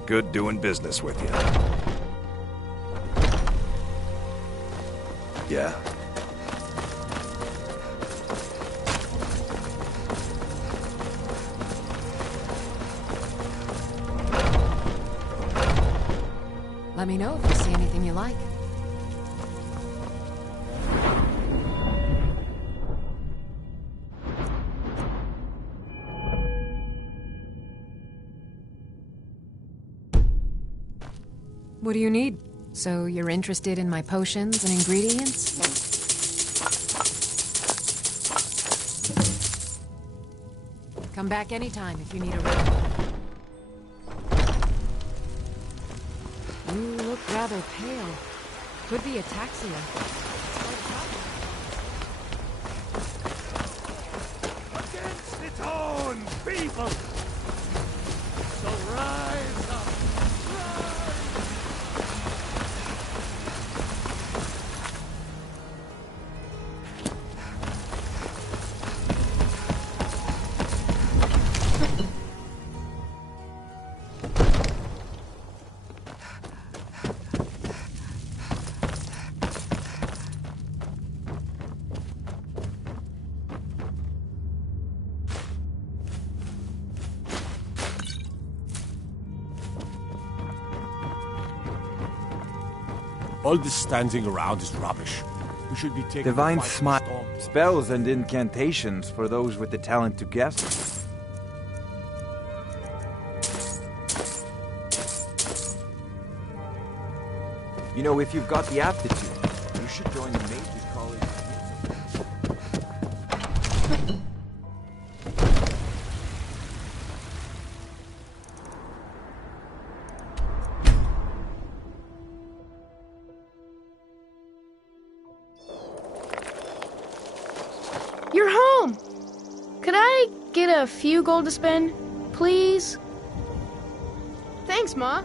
Good doing business with you. Yeah? Let me know if you see anything you like. What do you need? So you're interested in my potions and ingredients? Come back anytime if you need a ride. You look rather pale. Could be ataxia. Against its own people! So rise up! All this standing around is rubbish. We should be taking Divine the fight to smite. the storm. Spells and incantations for those with the talent to guess. You know, if you've got the aptitude, you should join the Mages College. You're home! Could I get a few gold to spend, please? Thanks, Ma.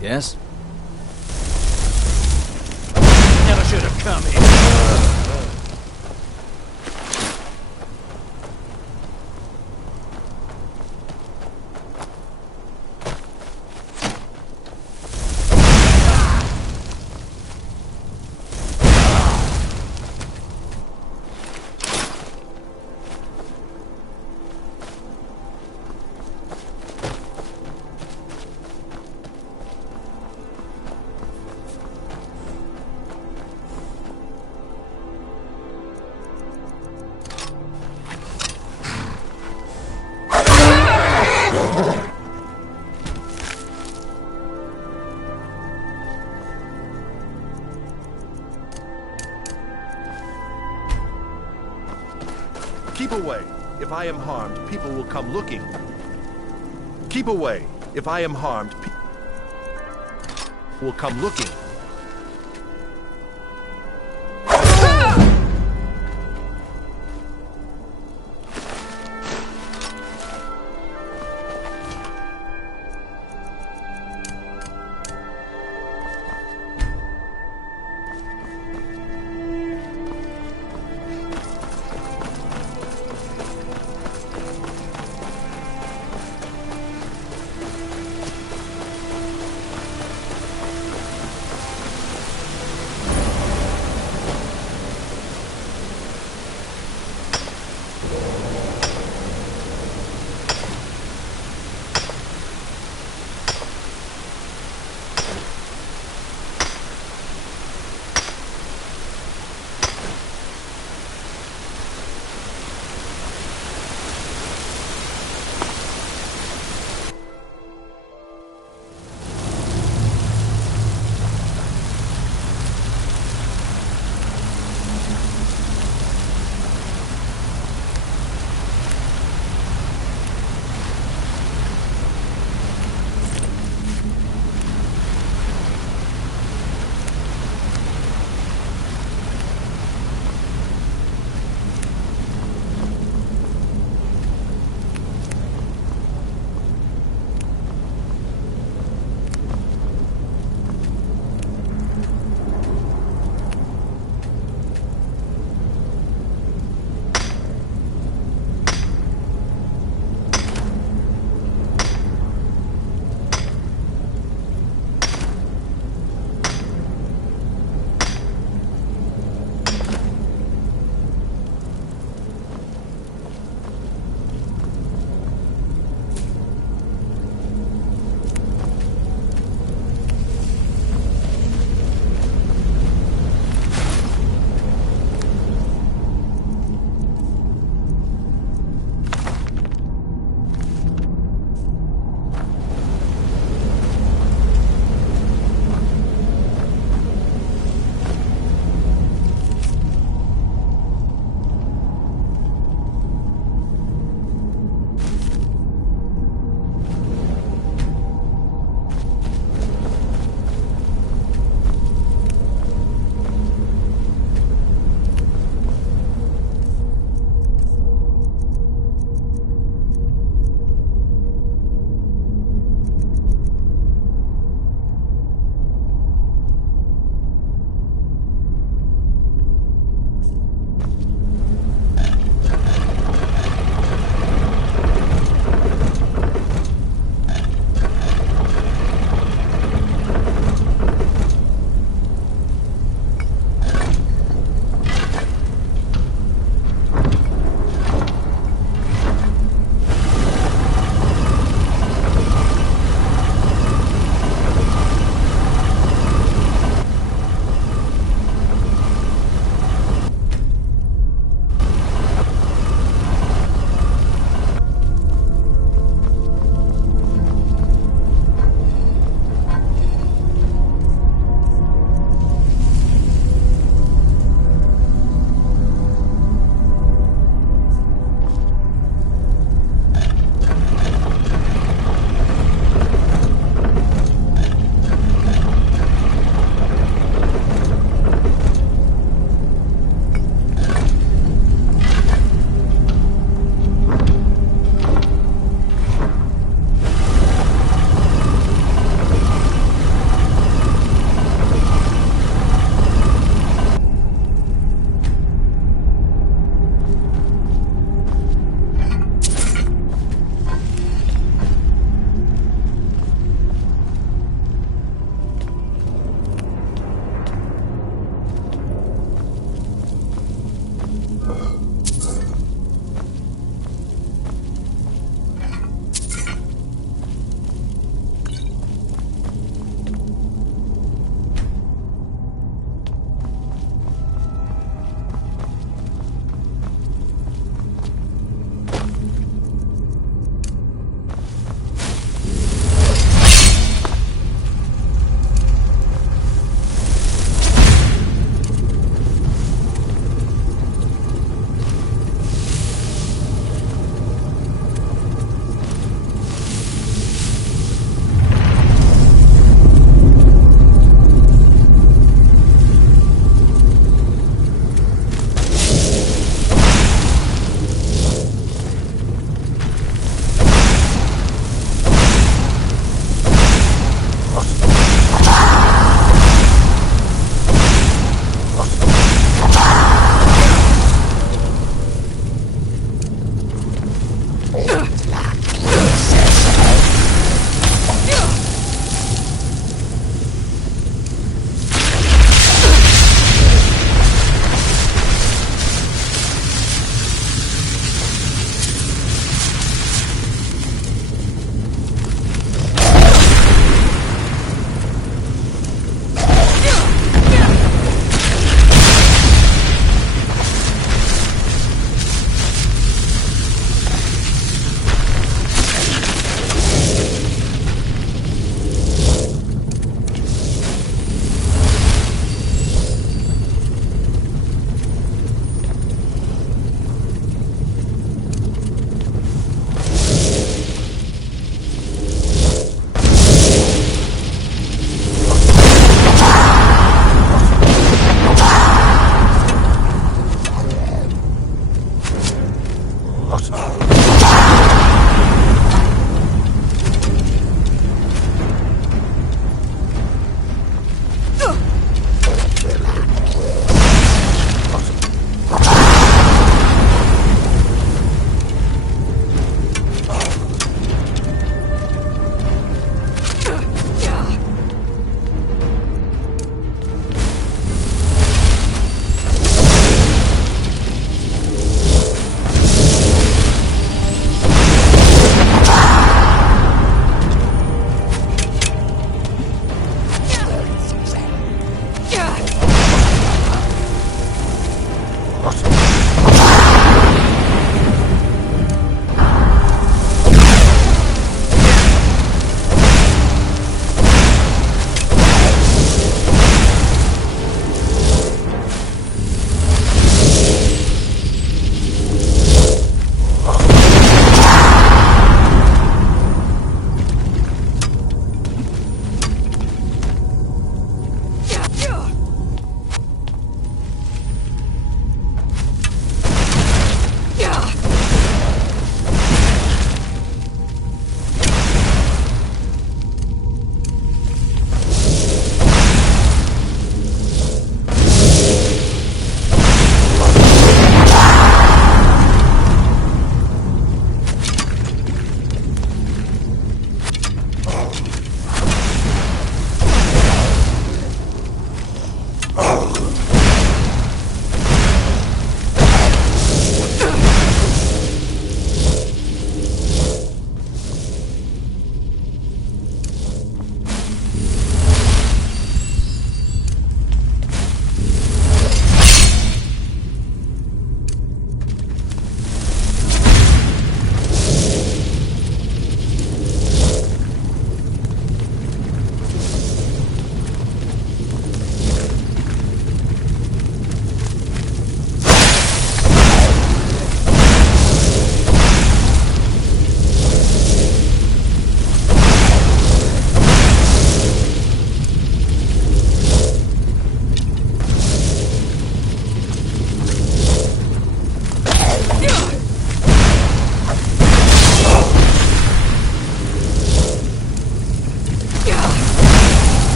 Yes? Never should have come here. Keep away. If I am harmed, people will come looking. Keep away. If I am harmed, people will come looking.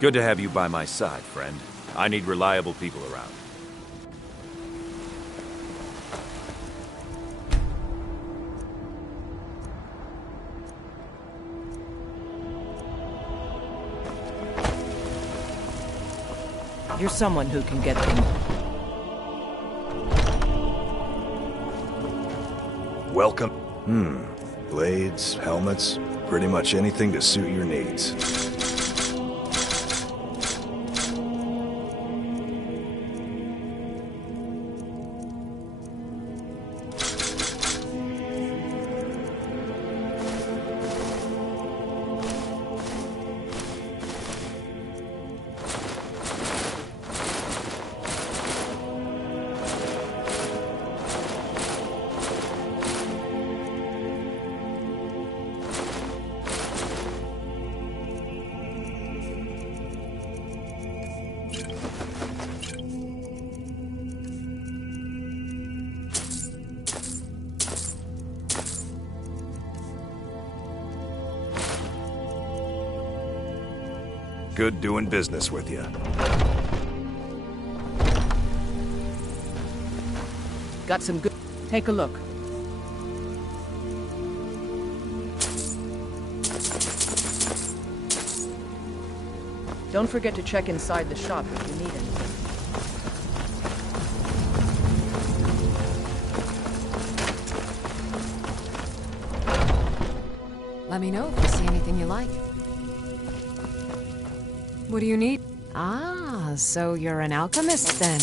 Good to have you by my side, friend. I need reliable people around. You're someone who can get things. Welcome. Blades, helmets, pretty much anything to suit your needs. Good doing business with you. Got some good. Take a look. Don't forget to check inside the shop if you need anything. Let me know if you see anything you like. What do you need? Ah, so you're an alchemist then.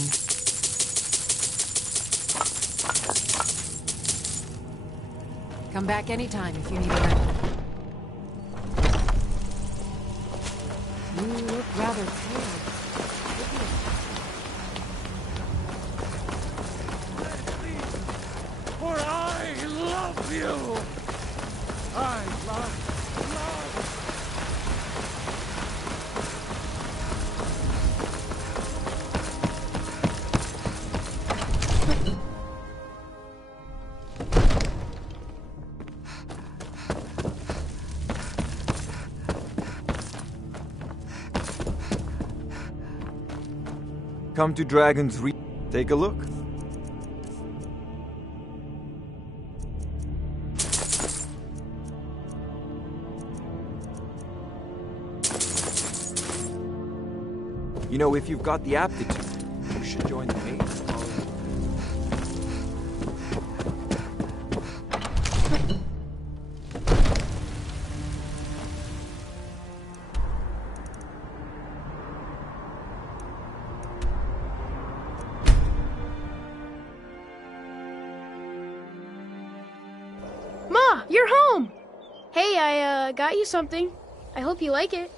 Come back anytime if you need a rent. You look rather pale. For I love you! I love. Come to Dragon's Reach. Take a look. You know, if you've got the aptitude, you should join the maid. Ma, you're home! Hey, I got you something. I hope you like it.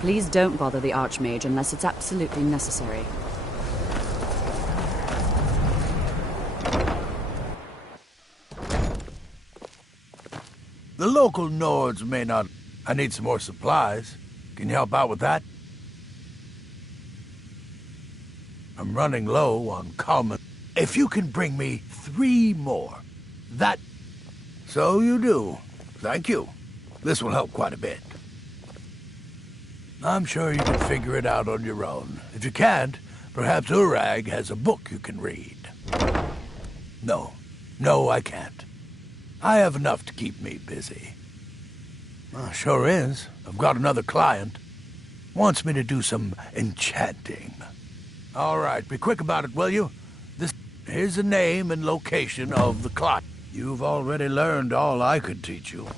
Please don't bother the Archmage unless it's absolutely necessary. The local Nords may not... I need some more supplies. Can you help out with that? I'm running low on common. If you can bring me 3 more, that... So you do. Thank you. This will help quite a bit. I'm sure you can figure it out on your own. If you can't, perhaps Urag has a book you can read. No, I can't. I have enough to keep me busy. Sure is. I've got another client. Wants me to do some enchanting. All right, be quick about it, will you? Here's the name and location of the client. You've already learned all I could teach you.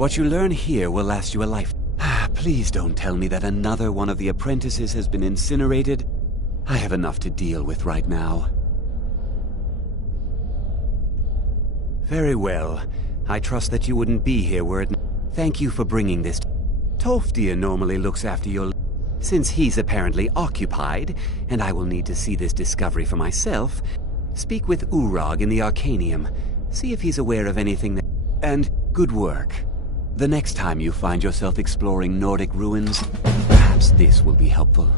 What you learn here will last you a life. Please don't tell me that another one of the apprentices has been incinerated. I have enough to deal with right now. Very well. I trust that you wouldn't be here were it... Thank you for bringing this. Toftia normally looks after your... Since he's apparently occupied, and I will need to see this discovery for myself, speak with Urag in the Arcanium. See if he's aware of anything that... And good work. The next time you find yourself exploring Nordic ruins, perhaps this will be helpful.